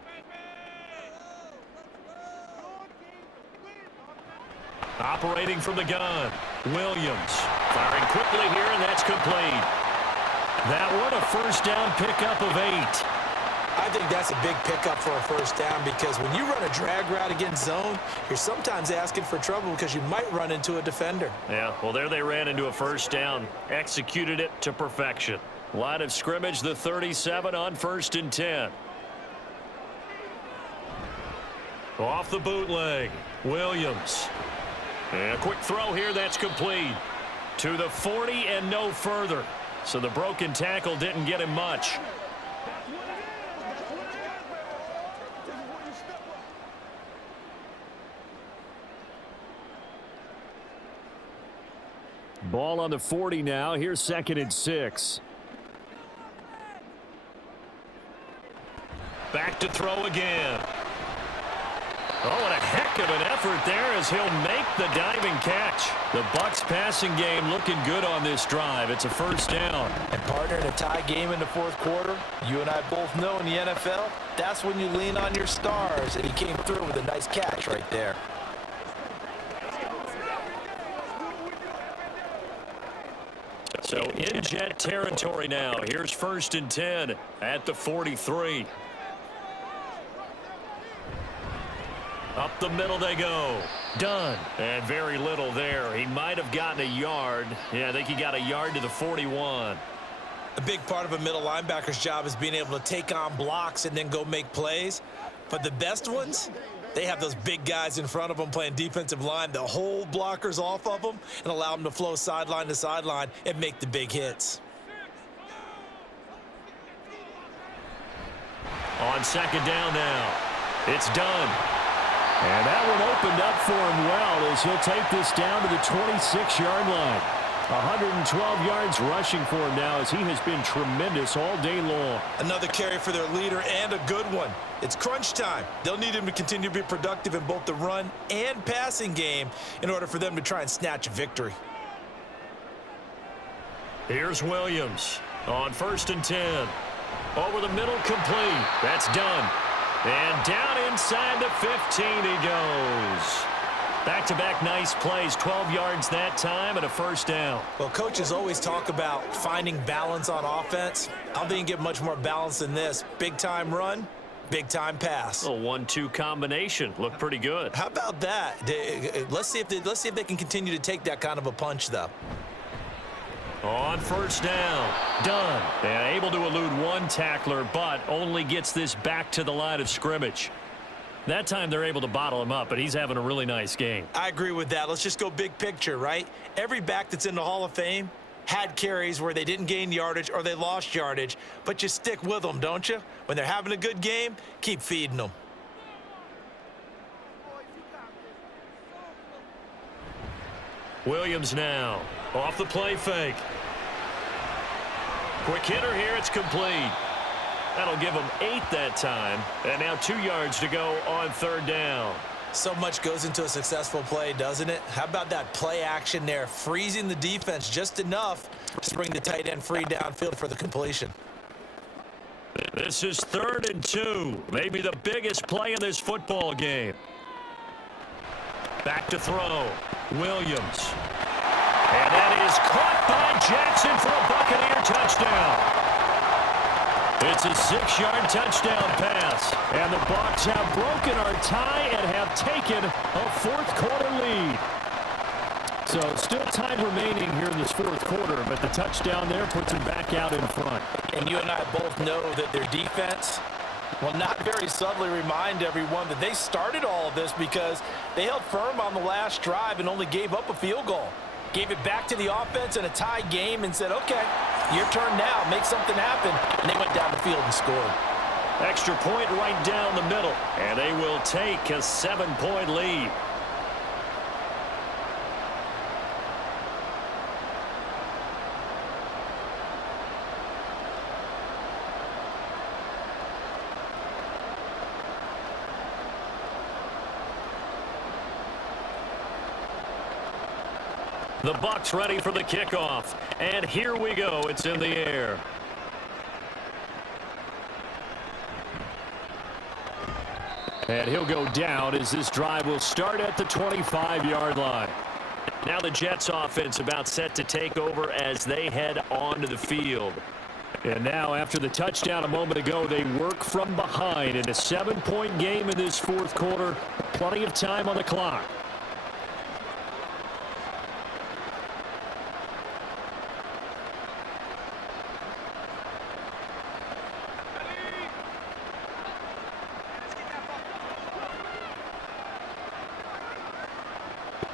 Operating from the gun, Williams firing quickly here, and that's complete. That one a 1st down pickup of 8. I think that's a big pickup for a 1st down because when you run a drag route against zone, you're sometimes asking for trouble because you might run into a defender. Yeah, well, there they ran into a 1st down, executed it to perfection. Line of scrimmage, the 37 on 1st and 10. Off the bootleg, Williams. And a quick throw here that's complete. To the 40 and no further. So the broken tackle didn't get him much. Ball on the 40 now. Here's 2nd and 6. Back to throw again. Oh, what a heck of an effort there as he'll make the diving catch. The Bucs passing game looking good on this drive. It's a 1st down. And partner, in a tie game in the 4th quarter, you and I both know in the NFL, that's when you lean on your stars. And he came through with a nice catch right there. So in Jet territory now. Here's 1st and 10 at the 43. Up the middle they go. Done. And very little there. He might have gotten a yard. Yeah, I think he got a yard to the 41. A big part of a middle linebacker's job is being able to take on blocks and then go make plays. But the best ones, they have those big guys in front of them playing defensive line. They'll hold blockers off of them and allow them to flow sideline to sideline and make the big hits. On 2nd down now. It's done. And that one opened up for him well as he'll take this down to the 26-yard line. 112 yards rushing for him now as he has been tremendous all day long. Another carry for their leader and a good one. It's crunch time. They'll need him to continue to be productive in both the run and passing game in order for them to try and snatch a victory. Here's Williams on 1st and 10. Over the middle, complete. That's done. And down inside the 15 he goes. Back-to-back nice plays, 12 yards that time and a 1st down. Well, coaches always talk about finding balance on offense. I don't think you can get much more balance than this. Big-time run, big-time pass. A 1-2 combination. Looked pretty good. How about that? Let's see if they can continue to take that kind of a punch, though. On 1st down, done. And able to elude one tackler, but only gets this back to the line of scrimmage. That time they're able to bottle him up, but he's having a really nice game. I agree with that. Let's just go big picture, right? Every back that's in the Hall of Fame had carries where they didn't gain yardage or they lost yardage, but you stick with them, don't you? When they're having a good game, keep feeding them. Williams now off the play fake. Quick hitter here. It's complete. That'll give him 8 that time. And now 2 yards to go on 3rd down. So much goes into a successful play, doesn't it? How about that play action there, freezing the defense just enough to bring the tight end free downfield for the completion. This is 3rd and 2. Maybe the biggest play in this football game. Back to throw. Williams. And that is caught by Jackson for a Buccaneer touchdown. It's a 6-yard touchdown pass. And the Bucs have broken our tie and have taken a 4th quarter lead. So still time remaining here in this 4th quarter, but the touchdown there puts them back out in front. And you and I both know that their defense will not very subtly remind everyone that they started all of this because they held firm on the last drive and only gave up a field goal. Gave it back to the offense in a tie game and said, okay, your turn now, make something happen. And they went down the field and scored. Extra point right down the middle, and they will take a 7-point lead. The Bucs ready for the kickoff. And here we go. It's in the air. And he'll go down as this drive will start at the 25-yard line. Now the Jets offense about set to take over as they head onto the field. And now after the touchdown a moment ago, they work from behind in a 7-point game in this 4th quarter. Plenty of time on the clock.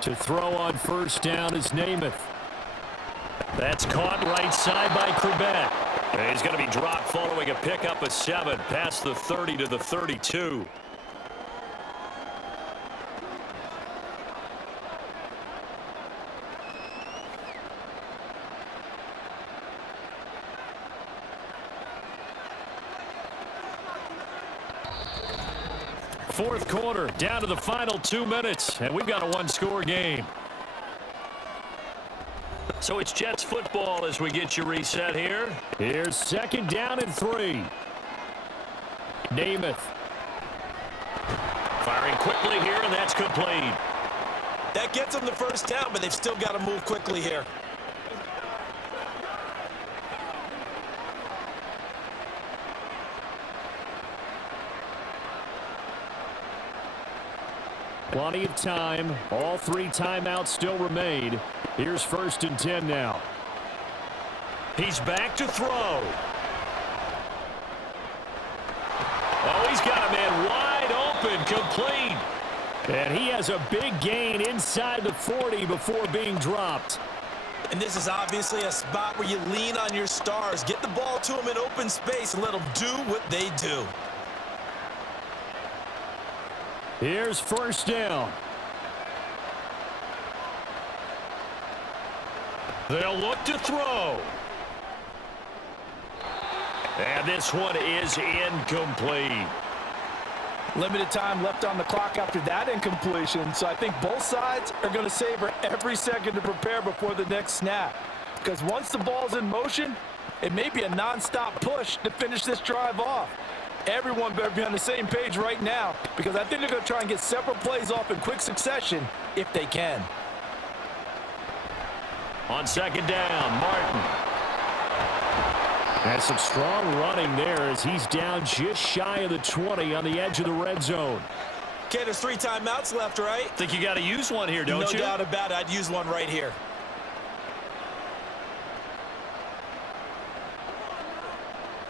To throw on first down is Namath. That's caught right side by Corbett. And he's going to be dropped following a pickup of 7 past the 30 to the 32. Fourth quarter, down to the final 2 minutes, and we've got a one-score game. So it's Jets football as we get you reset here. Here's second down and 3. Namath. Firing quickly here, and that's complete. That gets them the first down, but they've still got to move quickly here. Plenty of time. All 3 timeouts still remain. Here's first and 10 now. He's back to throw. Oh, he's got a man wide open, complete. And he has a big gain inside the 40 before being dropped. And this is obviously a spot where you lean on your stars. Get the ball to them in open space and let them do what they do. Here's first down. They'll look to throw. And this one is incomplete. Limited time left on the clock after that incompletion, so I think both sides are going to savor every second to prepare before the next snap. Because once the ball's in motion, it may be a nonstop push to finish this drive off. Everyone better be on the same page right now, because I think they're going to try and get several plays off in quick succession if they can. On second down, Martin. Has some strong running there as he's down just shy of the 20 on the edge of the red zone. Okay, there's 3 timeouts left, right? Think you got to use one here, don't you? No doubt about it. I'd use one right here.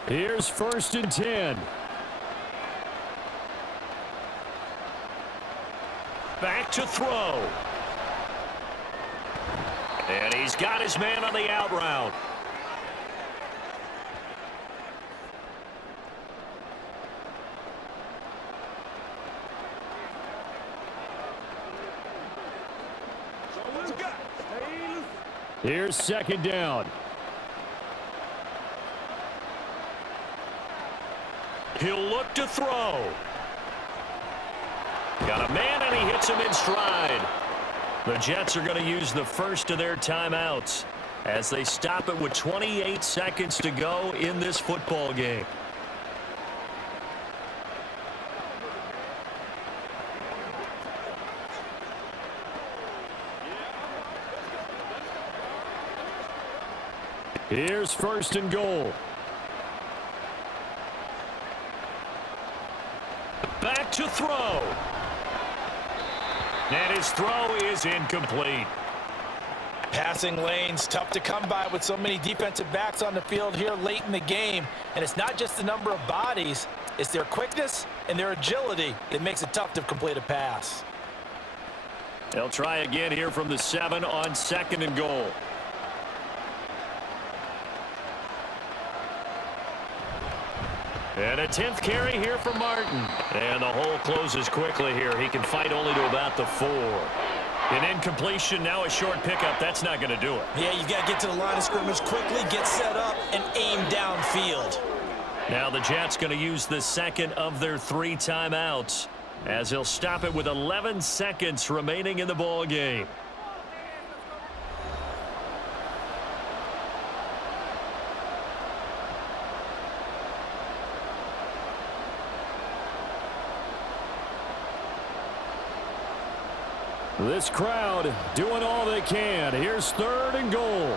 Here's first and 10. Back to throw. And he's got his man on the out route. Here's second down. He'll look to throw. Got a man, and he hits him in stride. The Jets are going to use the first of their timeouts as they stop it with 28 seconds to go in this football game. Here's first and goal. Back to throw. And his throw is incomplete. Passing lanes, tough to come by with so many defensive backs on the field here late in the game. And it's not just the number of bodies, it's their quickness and their agility that makes it tough to complete a pass. They'll try again here from the 7 on second and goal. And a 10th carry here for Martin. And the hole closes quickly here. He can fight only to about the 4. An incompletion, now a short pickup. That's not going to do it. Yeah, you've got to get to the line of scrimmage quickly, get set up, and aim downfield. Now the Jets going to use the second of their 3 timeouts as he'll stop it with 11 seconds remaining in the ball game. This crowd doing all they can. Here's third and goal.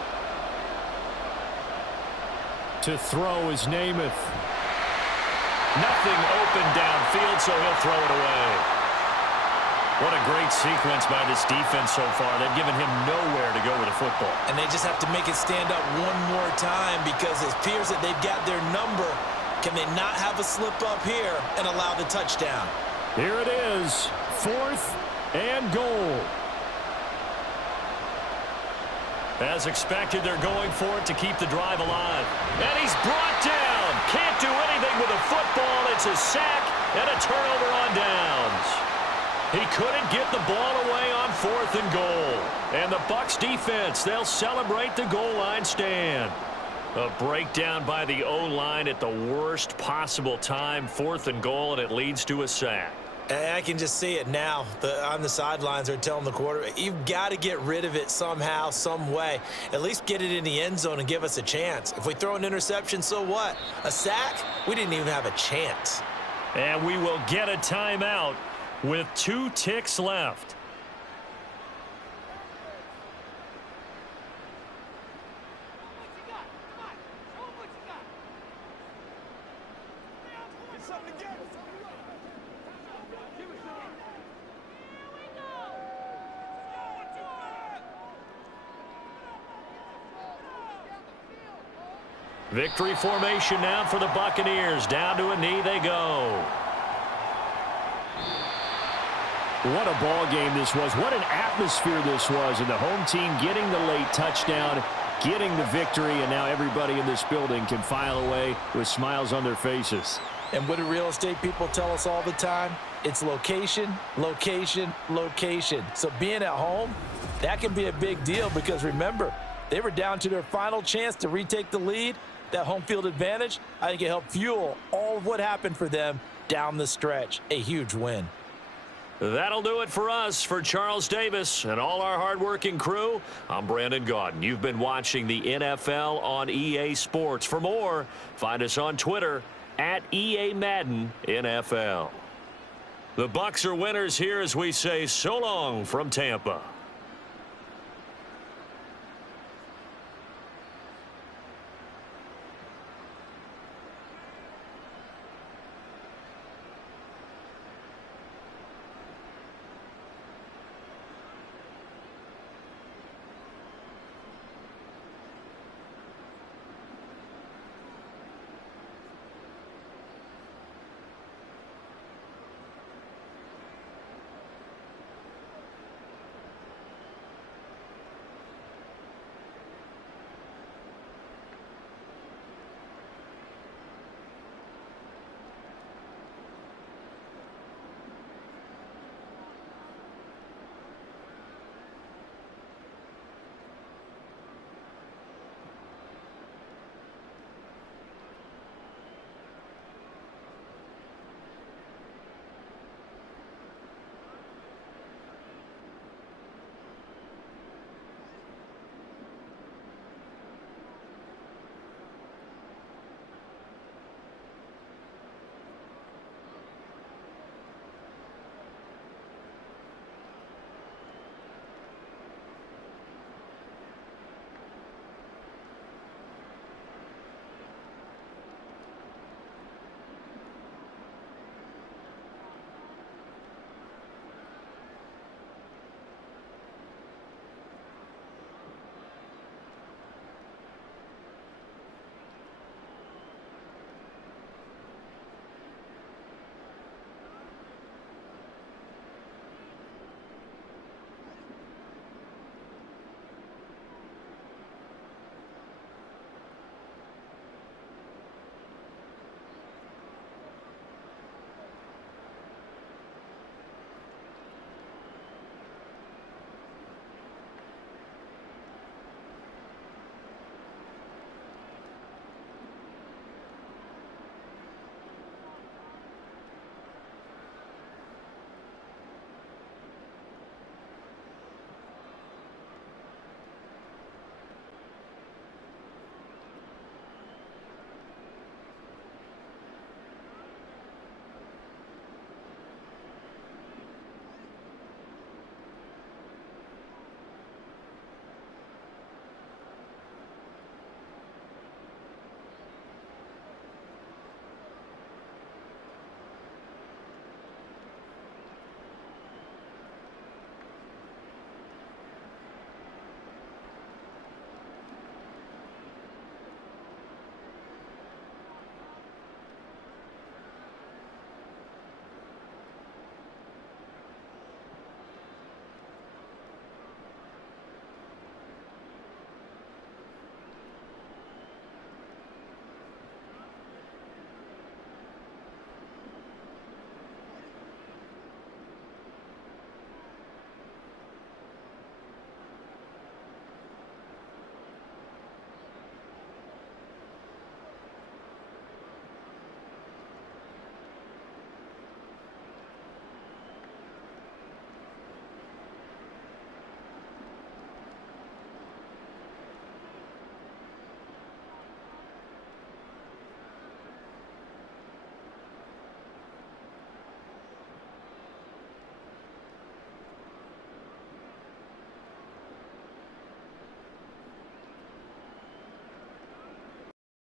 To throw is Namath. Nothing open downfield, so he'll throw it away. What a great sequence by this defense so far. They've given him nowhere to go with the football. And they just have to make it stand up one more time because it appears that they've got their number. Can they not have a slip up here and allow the touchdown? Here it is, 4th and goal. As expected, they're going for it to keep the drive alive. And he's brought down. Can't do anything with a football. It's a sack and a turnover on downs. He couldn't get the ball away on 4th and goal. And the Bucs defense, they'll celebrate the goal line stand. A breakdown by the O-line at the worst possible time. 4th and goal, and it leads to a sack. And I can just see it now. On the sidelines, they're telling the quarterback, you've got to get rid of it somehow, some way. At least get it in the end zone and give us a chance. If we throw an interception, so what? A sack? We didn't even have a chance. And we will get a timeout with 2 ticks left. Victory formation now for the Buccaneers. Down to a knee they go. What a ball game this was. What an atmosphere this was. And the home team getting the late touchdown, getting the victory, and now everybody in this building can file away with smiles on their faces. And what do real estate people tell us all the time? It's location, location, location. So being at home, that can be a big deal because remember, they were down to their final chance to retake the lead. That home field advantage, I think it helped fuel all of what happened for them down the stretch. A huge win. That'll do it for us. For Charles Davis and all our hardworking crew, I'm Brandon Gaudin. You've been watching the NFL on EA Sports. For more, find us on Twitter at EA Madden NFL. The Bucs are winners here as we say so long from Tampa.